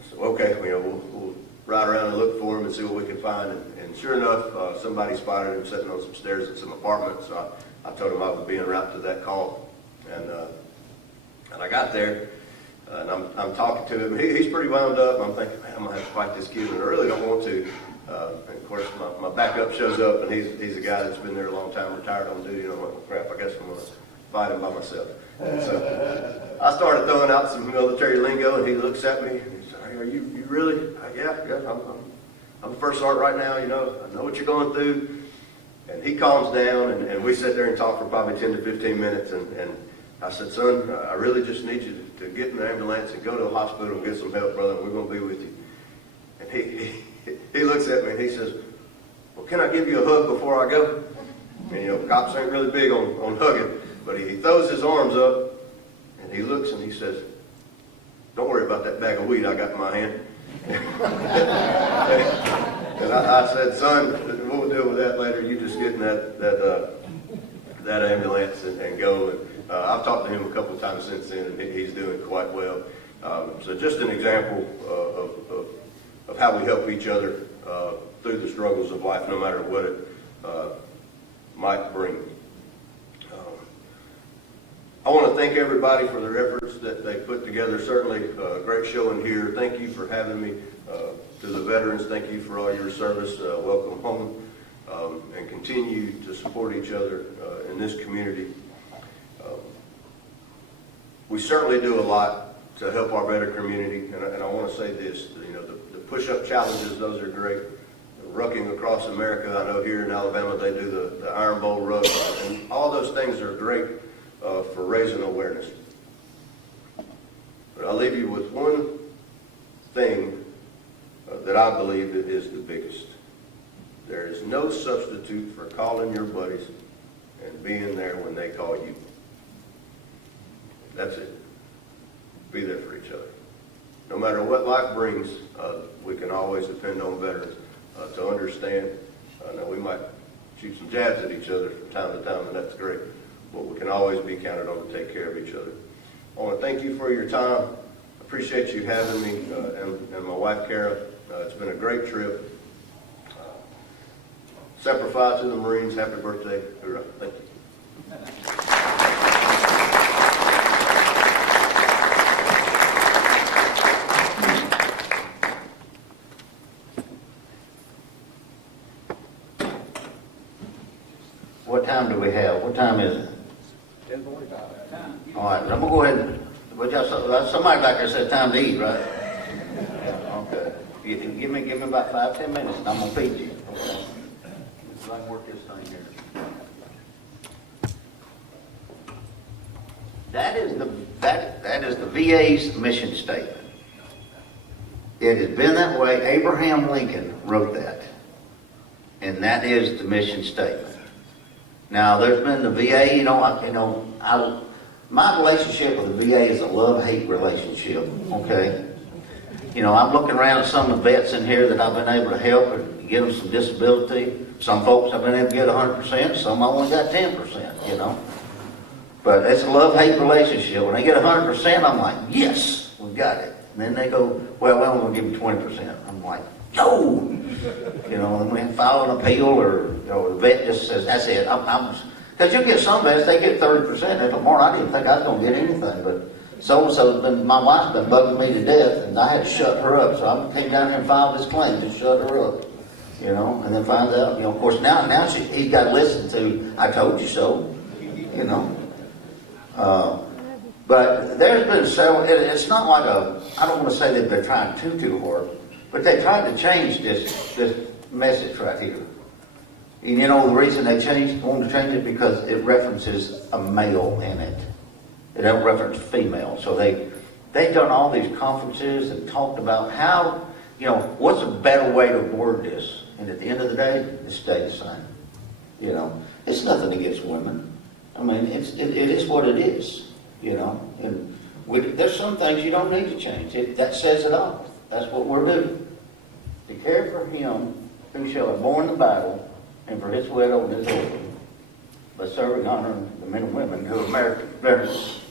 So okay, we'll ride around and look for him and see what we can find. And sure enough, somebody spotted him sitting on some stairs at some apartments. So I told him I would be en route to that call, and I got there. And I'm talking to him. He's pretty wound up. I'm thinking, man, I'm gonna have to fight this kid, and I really don't want to. And of course, my backup shows up, and he's a guy that's been there a long time, retired on duty. And I'm like, crap, I guess I'm going to fight him by myself. And so I started throwing out some military lingo, and he looks at me, and he's like, are you really? Yeah, I'm a first sergeant right now, I know what you're going through. And he calms down, and we sit there and talk for probably 10 to 15 minutes, and I said, son, I really just need you to get in the ambulance and go to the hospital and get some help, brother, and we're going to be with you. And he looks at me and he says, well, can I give you a hug before I go? And cops ain't really big on hugging, but he throws his arms up and he looks and he says, don't worry about that bag of weed I got in my hand. And I said, son, we'll deal with that later. You just get in that ambulance and go. And I've talked to him a couple of times since then, and he's doing quite well. So just an example of how we help each other through the struggles of life, no matter what it might bring. I want to thank everybody for their efforts that they put together. Certainly a great showing here. Thank you for having me. To the veterans, thank you for all your service. Welcome home. and continue to support each other in this community. We certainly do a lot to help our better community, and I want to say this, you know, the push-up challenges, those are great. Rucking across America, I know here in Alabama they do the Iron Bowl ruck, and all those things are great for raising awareness. But I'll leave you with one thing that I believe that is the biggest. There is no substitute for calling your buddies and being there when they call you. That's it. Be there for each other. No matter what life brings, we can always depend on veterans to understand. Now, we might shoot some jabs at each other from time to time, and that's great, but we can always be counted on to take care of each other. I want to thank you for your time. Appreciate you having me and my wife, Kara. It's been a great trip. Semper Fi to the Marines. Happy birthday. Hoorah. Thank you. What time do we have? What time is it? 10:45. All right, I'm gonna go ahead and, somebody back there said time to eat, right? Okay. You can give me about 5-10 minutes and I'm gonna feed you. Okay. So I can work this thing here. That is the VA's mission statement. It has been that way. Abraham Lincoln wrote that. And that is the mission statement. Now, there's been the VA, my relationship with the VA is a love-hate relationship, okay? You know, I'm looking around at some of the vets in here that I've been able to help and give them some disability. Some folks I've been able to get 100%, some I only got 10%, you know? But it's a love-hate relationship. When they get 100%, I'm like, yes, we got it. And then they go, well, we're only going to give you 20%. I'm like, no! You know, and we file an appeal or the vet just says, that's it. Because you get some vets, they get 30%. And tomorrow I didn't think I was going to get anything. But so-and-so, my wife's been bugging me to death, and I had to shut her up. So I came down here and filed this claim to shut her up. You know, and then find out, of course, now he's got to listen to, I told you so, you know. But there's been several, it's not like I don't want to say that they're trying too hard, but they tried to change this message right here. And you know the reason they wanted to change it because it references a male in it. It don't reference female. So they've done all these conferences and talked about how, what's a better way to word this. And at the end of the day, it stayed the same. You know, it's nothing against women. I mean, it is what it is. You know, and there's some things you don't need to change. That says it all. That's what we're doing. To care for him who shall have borne the battle and for his widow and his orphan, by serving, honoring the men and women who are American veterans.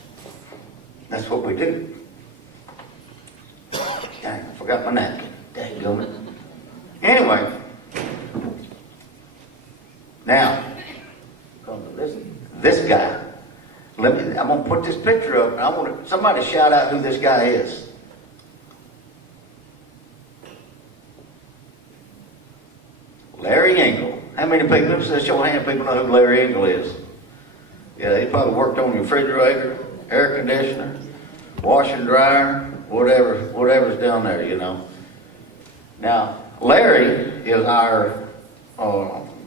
That's what we do. Dang, I forgot my napkin. Dang, anyway, now, come to this guy. I'm going to put this picture up, and I want somebody to shout out who this guy is. Larry Engel. How many people, let's show a hand, people know who Larry Engel is? Yeah, he probably worked on your refrigerator, air conditioner, washer and dryer, whatever's down there, you know. Now, Larry is our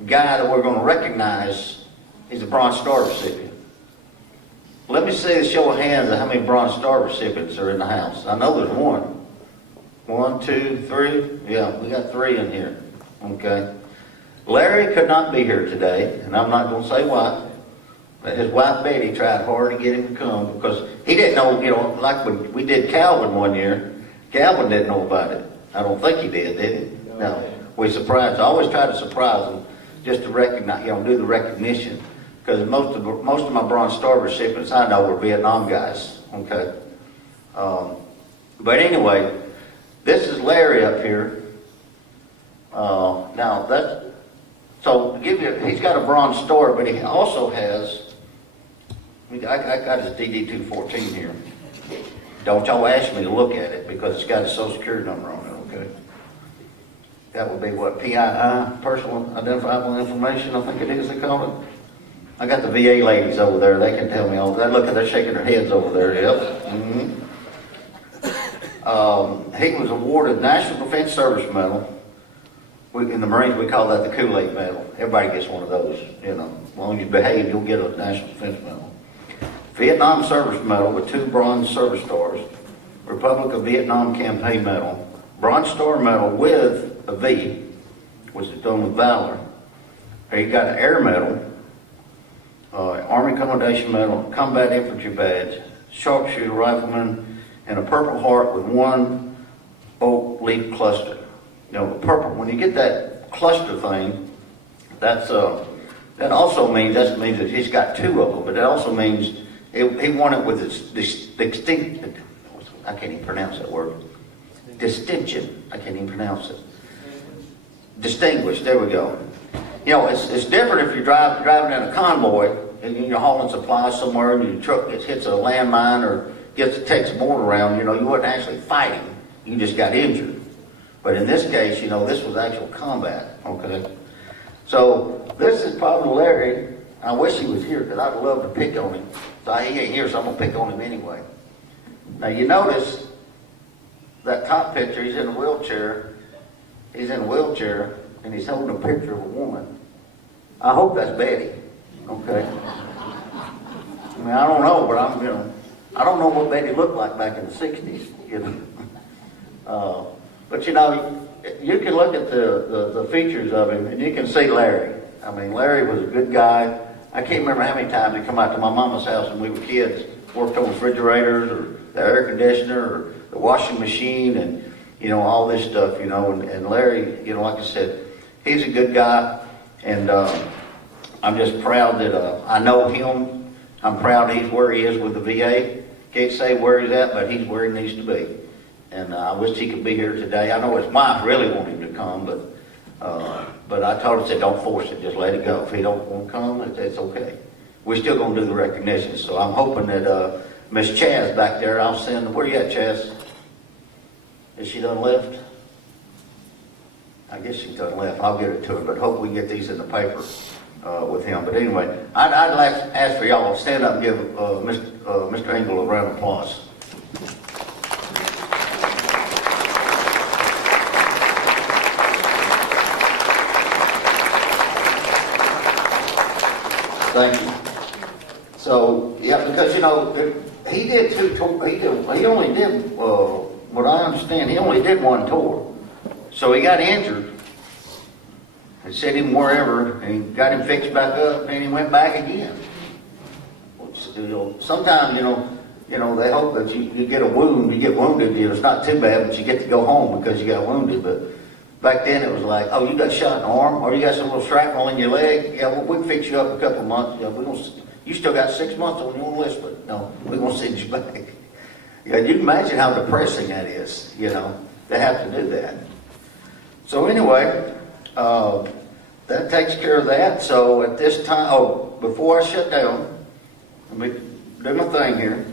guy that we're going to recognize. He's a Bronze Star recipient. Let me see a show of hands of how many Bronze Star recipients are in the house. I know there's one. 1, 2, 3. Yeah, we got 3 in here. Okay. Larry could not be here today, and I'm not going to say why. But his wife Betty tried hard to get him to come because he didn't know, like when we did Calvin one year, Calvin didn't know about it. I don't think he did he? No. We surprised. I always try to surprise him just to recognize, do the recognition. Because most of my Bronze Star recipients I know were Vietnam guys. Okay. But anyway, this is Larry up here. Now so to give you, he's got a Bronze Star, but he also has. I got his DD-214 here. Don't y'all ask me to look at it because it's got a Social Security number on it. Okay. that would be what, PII, personal identifiable information, I think it is they call it. I got the VA ladies over there, they can tell me all that. Look, they're shaking their heads over there, yep. Mhm. He was awarded National Defense Service Medal. In the Marines, we call that the Kool-Aid Medal. Everybody gets one of those, you know. As long as you behave, you'll get a National Defense Medal. Vietnam Service Medal with 2 Bronze Service Stars. Republic of Vietnam Campaign Medal. Bronze Star Medal with a V, which is done with Valor. He got an Air Medal, Army Commendation Medal, Combat Infantry Badge, Sharpshooter Rifleman, and a Purple Heart with 1 oak leaf cluster. You know, the purple, when you get that cluster thing, that also means that he's got 2 of them, but it also means he won it with its distinct, I can't even pronounce that word. Distinction, I can't even pronounce it. Distinguished, there we go. You know, it's different if you're driving in a convoy and you're hauling supplies somewhere and your truck hits a landmine or takes a board around, you know, you wasn't actually fighting, you just got injured. But in this case, you know, this was actual combat, okay? So this is probably Larry. I wish he was here because I'd love to pick on him. So he ain't here, so I'm going to pick on him anyway. Now you notice that top picture, he's in a wheelchair. He's in a wheelchair and he's holding a picture of a woman. I hope that's Betty, okay? I mean, I don't know, but I don't know what Betty looked like back in the 60s, you know. But you know, you can look at the features of him and you can see Larry. I mean, Larry was a good guy. I can't remember how many times he'd come out to my mama's house when we were kids, worked on refrigerators or the air conditioner or the washing machine and, you know, all this stuff, you know. And Larry, you know, like I said, he's a good guy. And I'm just proud that I know him. I'm proud he's where he is with the VA. Can't say where he's at, but he's where he needs to be. And I wish he could be here today. I know his wife really wanted him to come, but I told him, I said, don't force it, just let it go. If he don't want to come, it's okay. We're still going to do the recognition. So I'm hoping that Miss Chaz back there, I'll send, where you at, Chaz? Is she done left? I guess she's done left. I'll get it to her, but hope we can get these in the paper with him. But anyway, I'd like to ask for y'all to stand up and give Mr. Engel a round of applause. Thank you. So, yeah, because, you know, he did 2 tours. He only did, what I understand, he only did 1 tour. So he got injured. They sent him wherever, and he got him fixed back up, and he went back again. You know, sometimes, you know, they hope that you get a wound, you get wounded, you know, it's not too bad, but you get to go home because you got wounded. But back then it was like, oh, you got shot in the arm, or you got some little shrapnel in your leg. Yeah, well, we can fix you up a couple of months. Yeah, you still got 6 months on your list, but no, we're going to send you back. Yeah, you can imagine how depressing that is, you know, to have to do that. So anyway, that takes care of that. So at this time, before I shut down, let me do my thing here.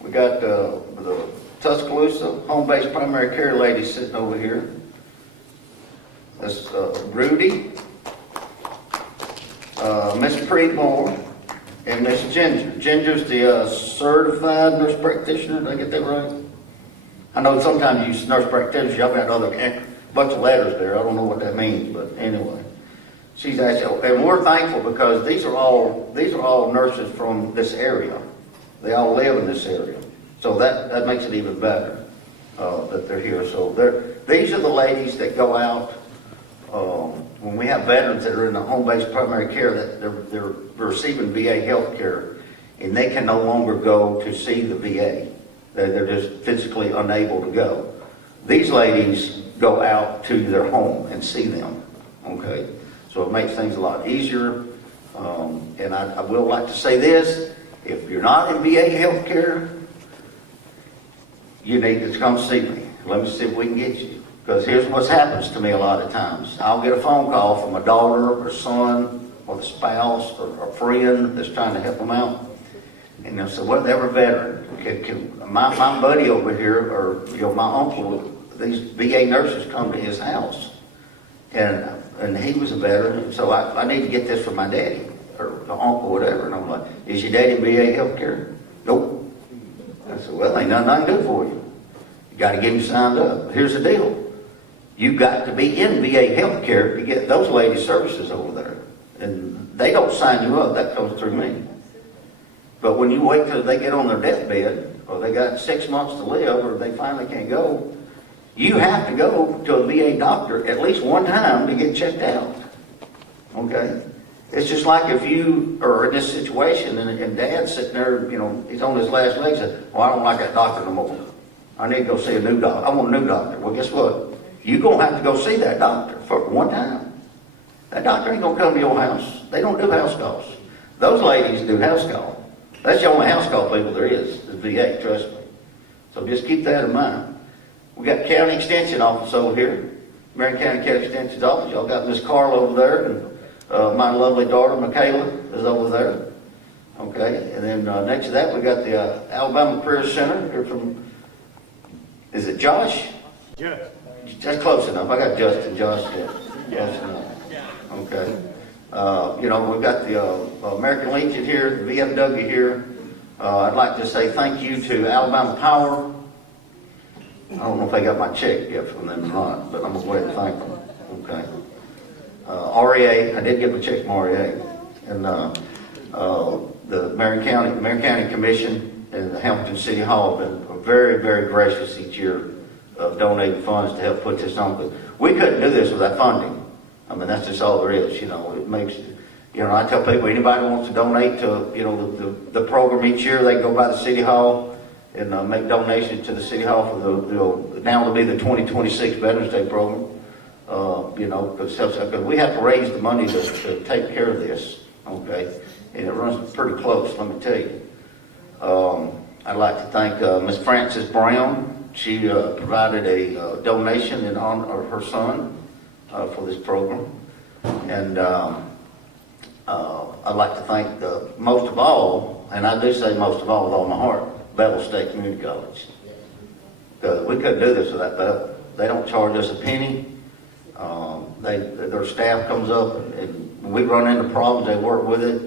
We got the Tuscaloosa home-based primary care lady sitting over here. That's Rudy, Miss Preetmore, and Miss Ginger. Ginger's the certified nurse practitioner. Did I get that right? I know sometimes you use nurse practitioner. Y'all got a bunch of letters there. I don't know what that means, but anyway, she's actually, and we're thankful because these are all nurses from this area. They all live in this area, so that makes it even better that they're here. So these are the ladies that go out. When we have veterans that are in the home-based primary care, that they're receiving VA health care, and they can no longer go to see the VA. They're just physically unable to go. These ladies go out to their home and see them, okay? So it makes things a lot easier. And I will like to say this, if you're not in VA health care, you need to come see me. Let me see if we can get you. Because here's what happens to me a lot of times. I'll get a phone call from a daughter or son or the spouse or a friend that's trying to help them out. And they'll say, well, they're a veteran. My buddy over here, or my uncle, these VA nurses come to his house. And he was a veteran, so I need to get this for my daddy, or the uncle, whatever. And I'm like, is your daddy in VA healthcare? Nope. I said, well, ain't nothing I can do for you. You got to get him signed up. Here's the deal. You got to be in VA healthcare to get those ladies' services over there. And they don't sign you up. That comes through me. But when you wait till they get on their deathbed, or they got 6 months to live, or they finally can't go, you have to go to a VA doctor at least one time to get checked out. Okay? It's just like if you are in this situation and Dad's sitting there, he's on his last legs, said, well, I don't like that doctor no more. I need to go see a new doctor. I want a new doctor. Well, guess what? You're going to have to go see that doctor for one time. That doctor ain't going to come to your house. They don't do house calls. Those ladies do house call. That's the only house call people there is VA, trust me. So just keep that in mind. We got County Extension Office over here. Marion County Extension's office. Y'all got Miss Carl over there, and my lovely daughter, Michaela, is over there. Okay, and then next to that, we got the Alabama Career Center here from, is it Josh? Yeah. That's close enough. I got Justin, Josh, yeah. Close enough. Okay. We've got the American Legion here, the VFW here. I'd like to say thank you to Alabama Power. I don't know if they got my check yet from them or not, but I'm going to go ahead and thank them. Okay. REA, I did get my check from REA. And the Marion County Commission and the Hamilton City Hall have been very, very gracious each year of donating funds to help put this on. But we couldn't do this without funding. I mean, that's just all there is. It makes, I tell people, anybody wants to donate to, the program each year, they go by the City Hall and make donations to the City Hall for now it'll be the 2026 Veterans Day program. Because we have to raise the money to take care of this, okay? And it runs pretty close, let me tell you. I'd like to thank Miss Frances Brown. She provided a donation in honor of her son for this program. And I'd like to thank most of all, and I do say most of all with all my heart, Bevel State Community College. Because we couldn't do this without Bevel. They don't charge us a penny. Their staff comes up and when we run into problems, they work with it.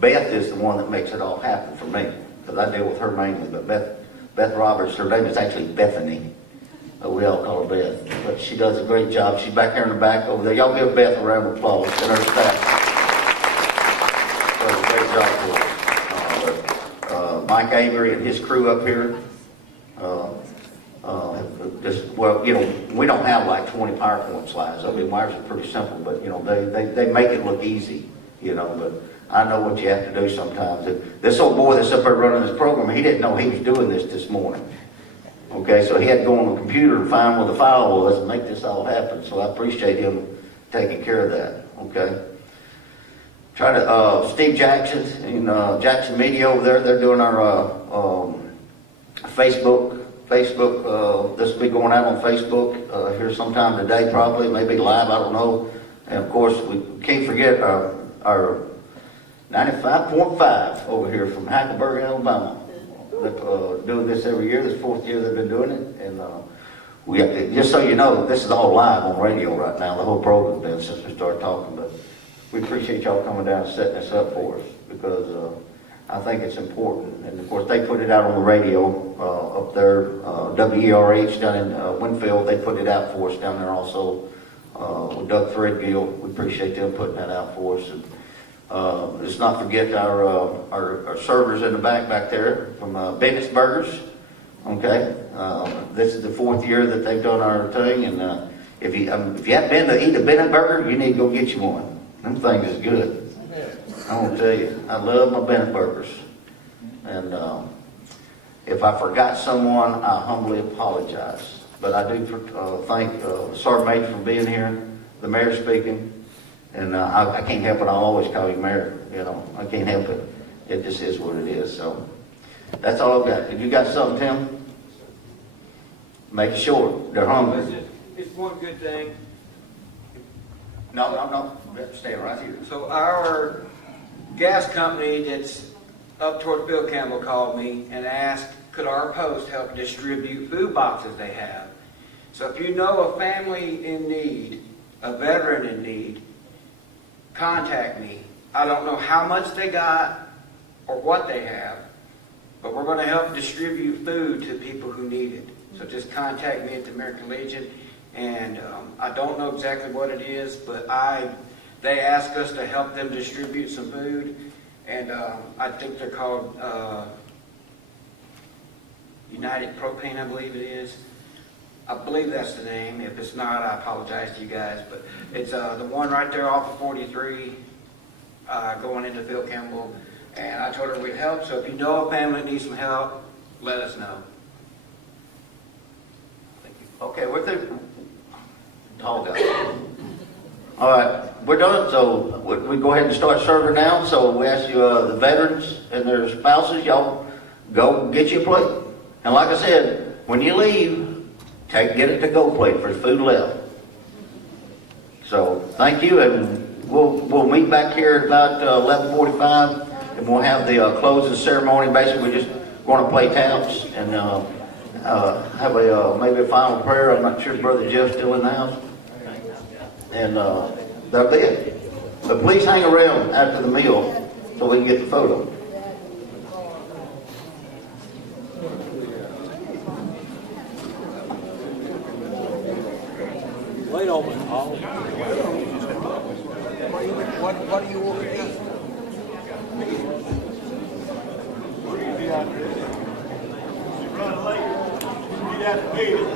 Beth is the one that makes it all happen for me because I deal with her mainly. But Beth Roberts, her name is actually Bethany. We all call her Beth, but she does a great job. She's back there in the back over there. Y'all give Beth a round of applause and her staff. Does a great job for us. Mike Avery and his crew up here. We don't have like 20 PowerPoint slides. I mean, ours are pretty simple, but they make it look easy. But I know what you have to do sometimes. This old boy that's up there running this program, he didn't know he was doing this morning. Okay, so he had to go on the computer and find where the file was and make this all happen. So I appreciate him taking care of that. Okay. Steve Jackson and Jackson Media over there, they're doing our Facebook, this will be going out on Facebook here sometime today probably, maybe live, I don't know. And of course, we can't forget our 95.5 over here from Hackleburg, Alabama. Doing this every year. This 4th year they've been doing it. And we have to, just so you know, this is all live on radio right now. The whole program's been since we started talking. But we appreciate y'all coming down and setting this up for us because I think it's important. And of course, they put it out on the radio up there. WERH down in Winfield, they put it out for us down there also with Doug Threadgill. We appreciate them putting that out for us. And, let's not forget our servers in the back there from Bennett's Burgers. Okay, this is the 4th year that they've done our thing, and if you haven't been to eat a Bennett burger, you need to go get you one. Them things is good. I want to tell you, I love my Bennett burgers. And if I forgot someone, I humbly apologize. But I do thank Sergeant Major for being here, the mayor speaking. And I can't help it. I'll always call you mayor. I can't help it. It just is what it is. So that's all I've got. If you got something, Tim, make it short. They're hungry. It's one good thing. No. Stay right here. So our gas company that's up towards Bill Campbell called me and asked, could our post help distribute food boxes they have? So if you know a family in need, a veteran in need, contact me. I don't know how much they got or what they have, but we're going to help distribute food to people who need it. So just contact me at the American Legion. And I don't know exactly what it is, but they asked us to help them distribute some food. And I think they're called United Propane, I believe it is. I believe that's the name. If it's not, I apologize to you guys. But it's the one right there off of 43 going into Phil Campbell. And I told her we'd help. So if you know a family that needs some help, let us know. Okay, we're through. Tall guy. All right, we're done. So we go ahead and start serving now. So we ask you, the veterans and their spouses, y'all go get you a plate. And like I said, when you leave, get it to go plate for the food left. So thank you, and we'll meet back here at about 11:45, and we'll have the closing ceremony. Basically, we're just going to play taps and have maybe a final prayer. I'm not sure if Brother Jeff's still in the house. And that'll be it. But please hang around after the meal so we can get the photo. Wait a minute, Paul. What do you want to eat? Running late. You got to beat it.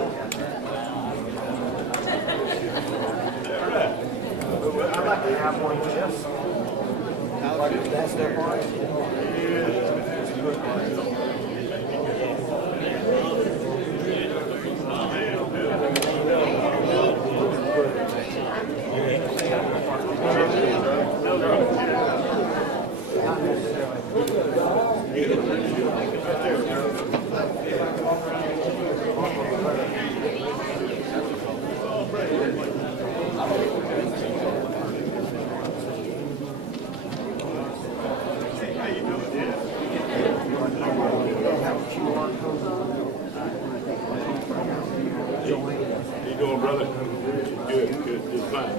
I'd like to have one, yes. That's their part? How you doing, brother? Good, just fine.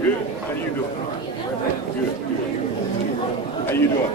Good. How you doing? Good. How you doing?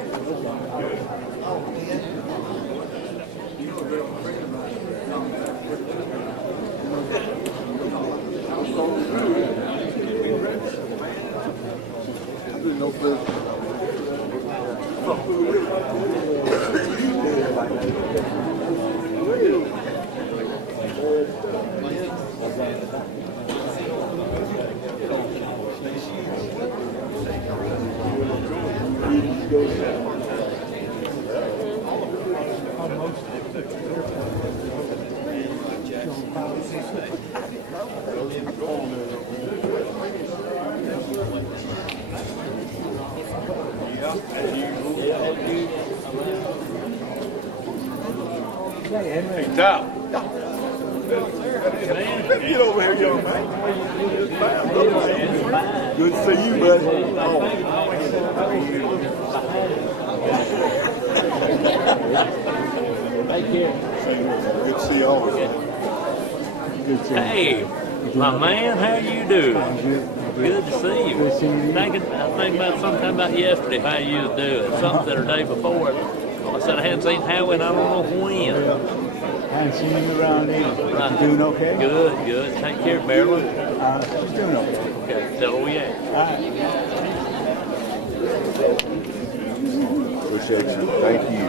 Hey, Tom. Get over here, young man. Good to see you, buddy. Take care. Good to see you all. Hey, my man, how you doing? Good to see you. I think about sometime about yesterday how you was doing. Something the day before. I said I hadn't seen Howie, and I don't know when. I haven't seen you around either. You doing okay? Good. Take care, Marilyn. She's doing okay. Okay, tell her we at. All right. Appreciate you. Thank you.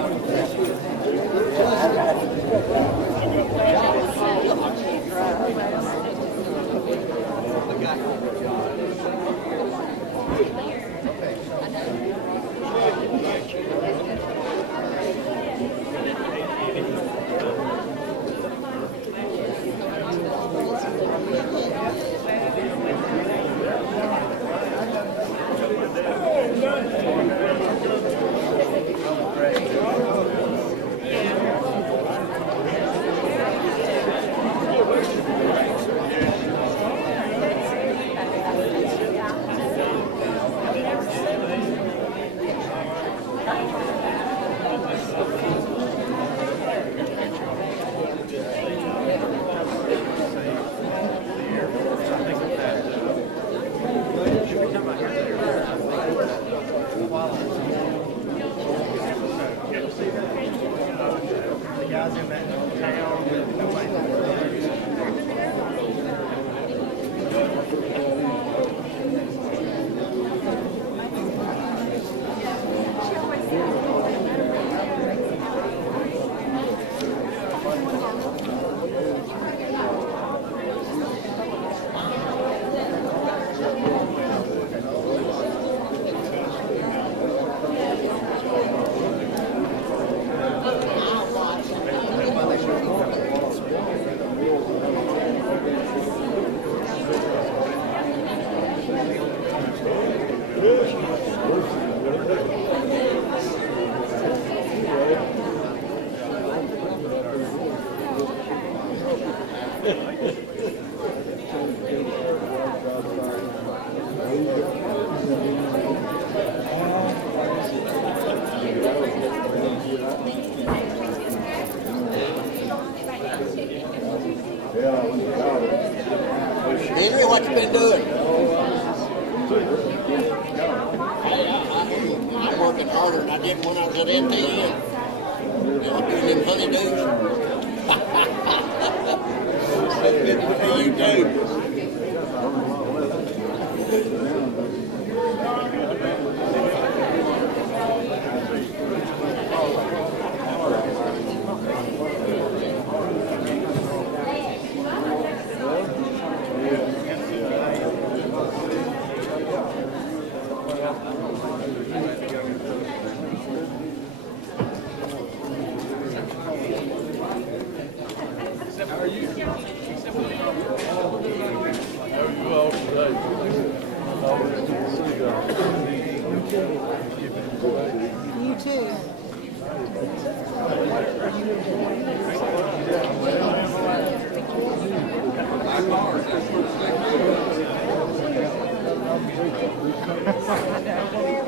guys in that town that nobody knows. Henry, what you been doing? I'm working harder than I did when I was at NTN. Doing them honeydews. Good for you too. You too.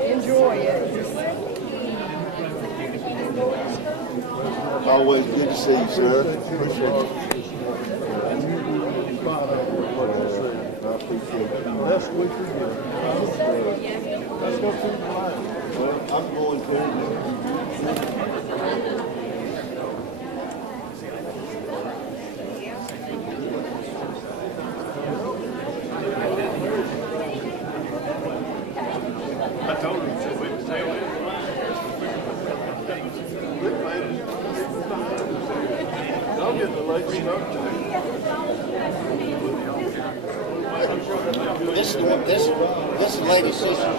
Enjoy it. Always good to see you, sir. Appreciate it. I appreciate it. Last week we did. Let's go through the line. Well, I'm going to. I told him, so we stay away. I'll get the late start today. This is Lady Sister.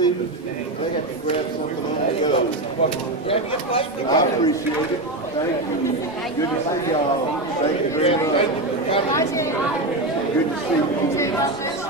sleeping. They have to grab something on the go. I appreciate it. Thank you. Good to see y'all. Thank you very much. Good to see you.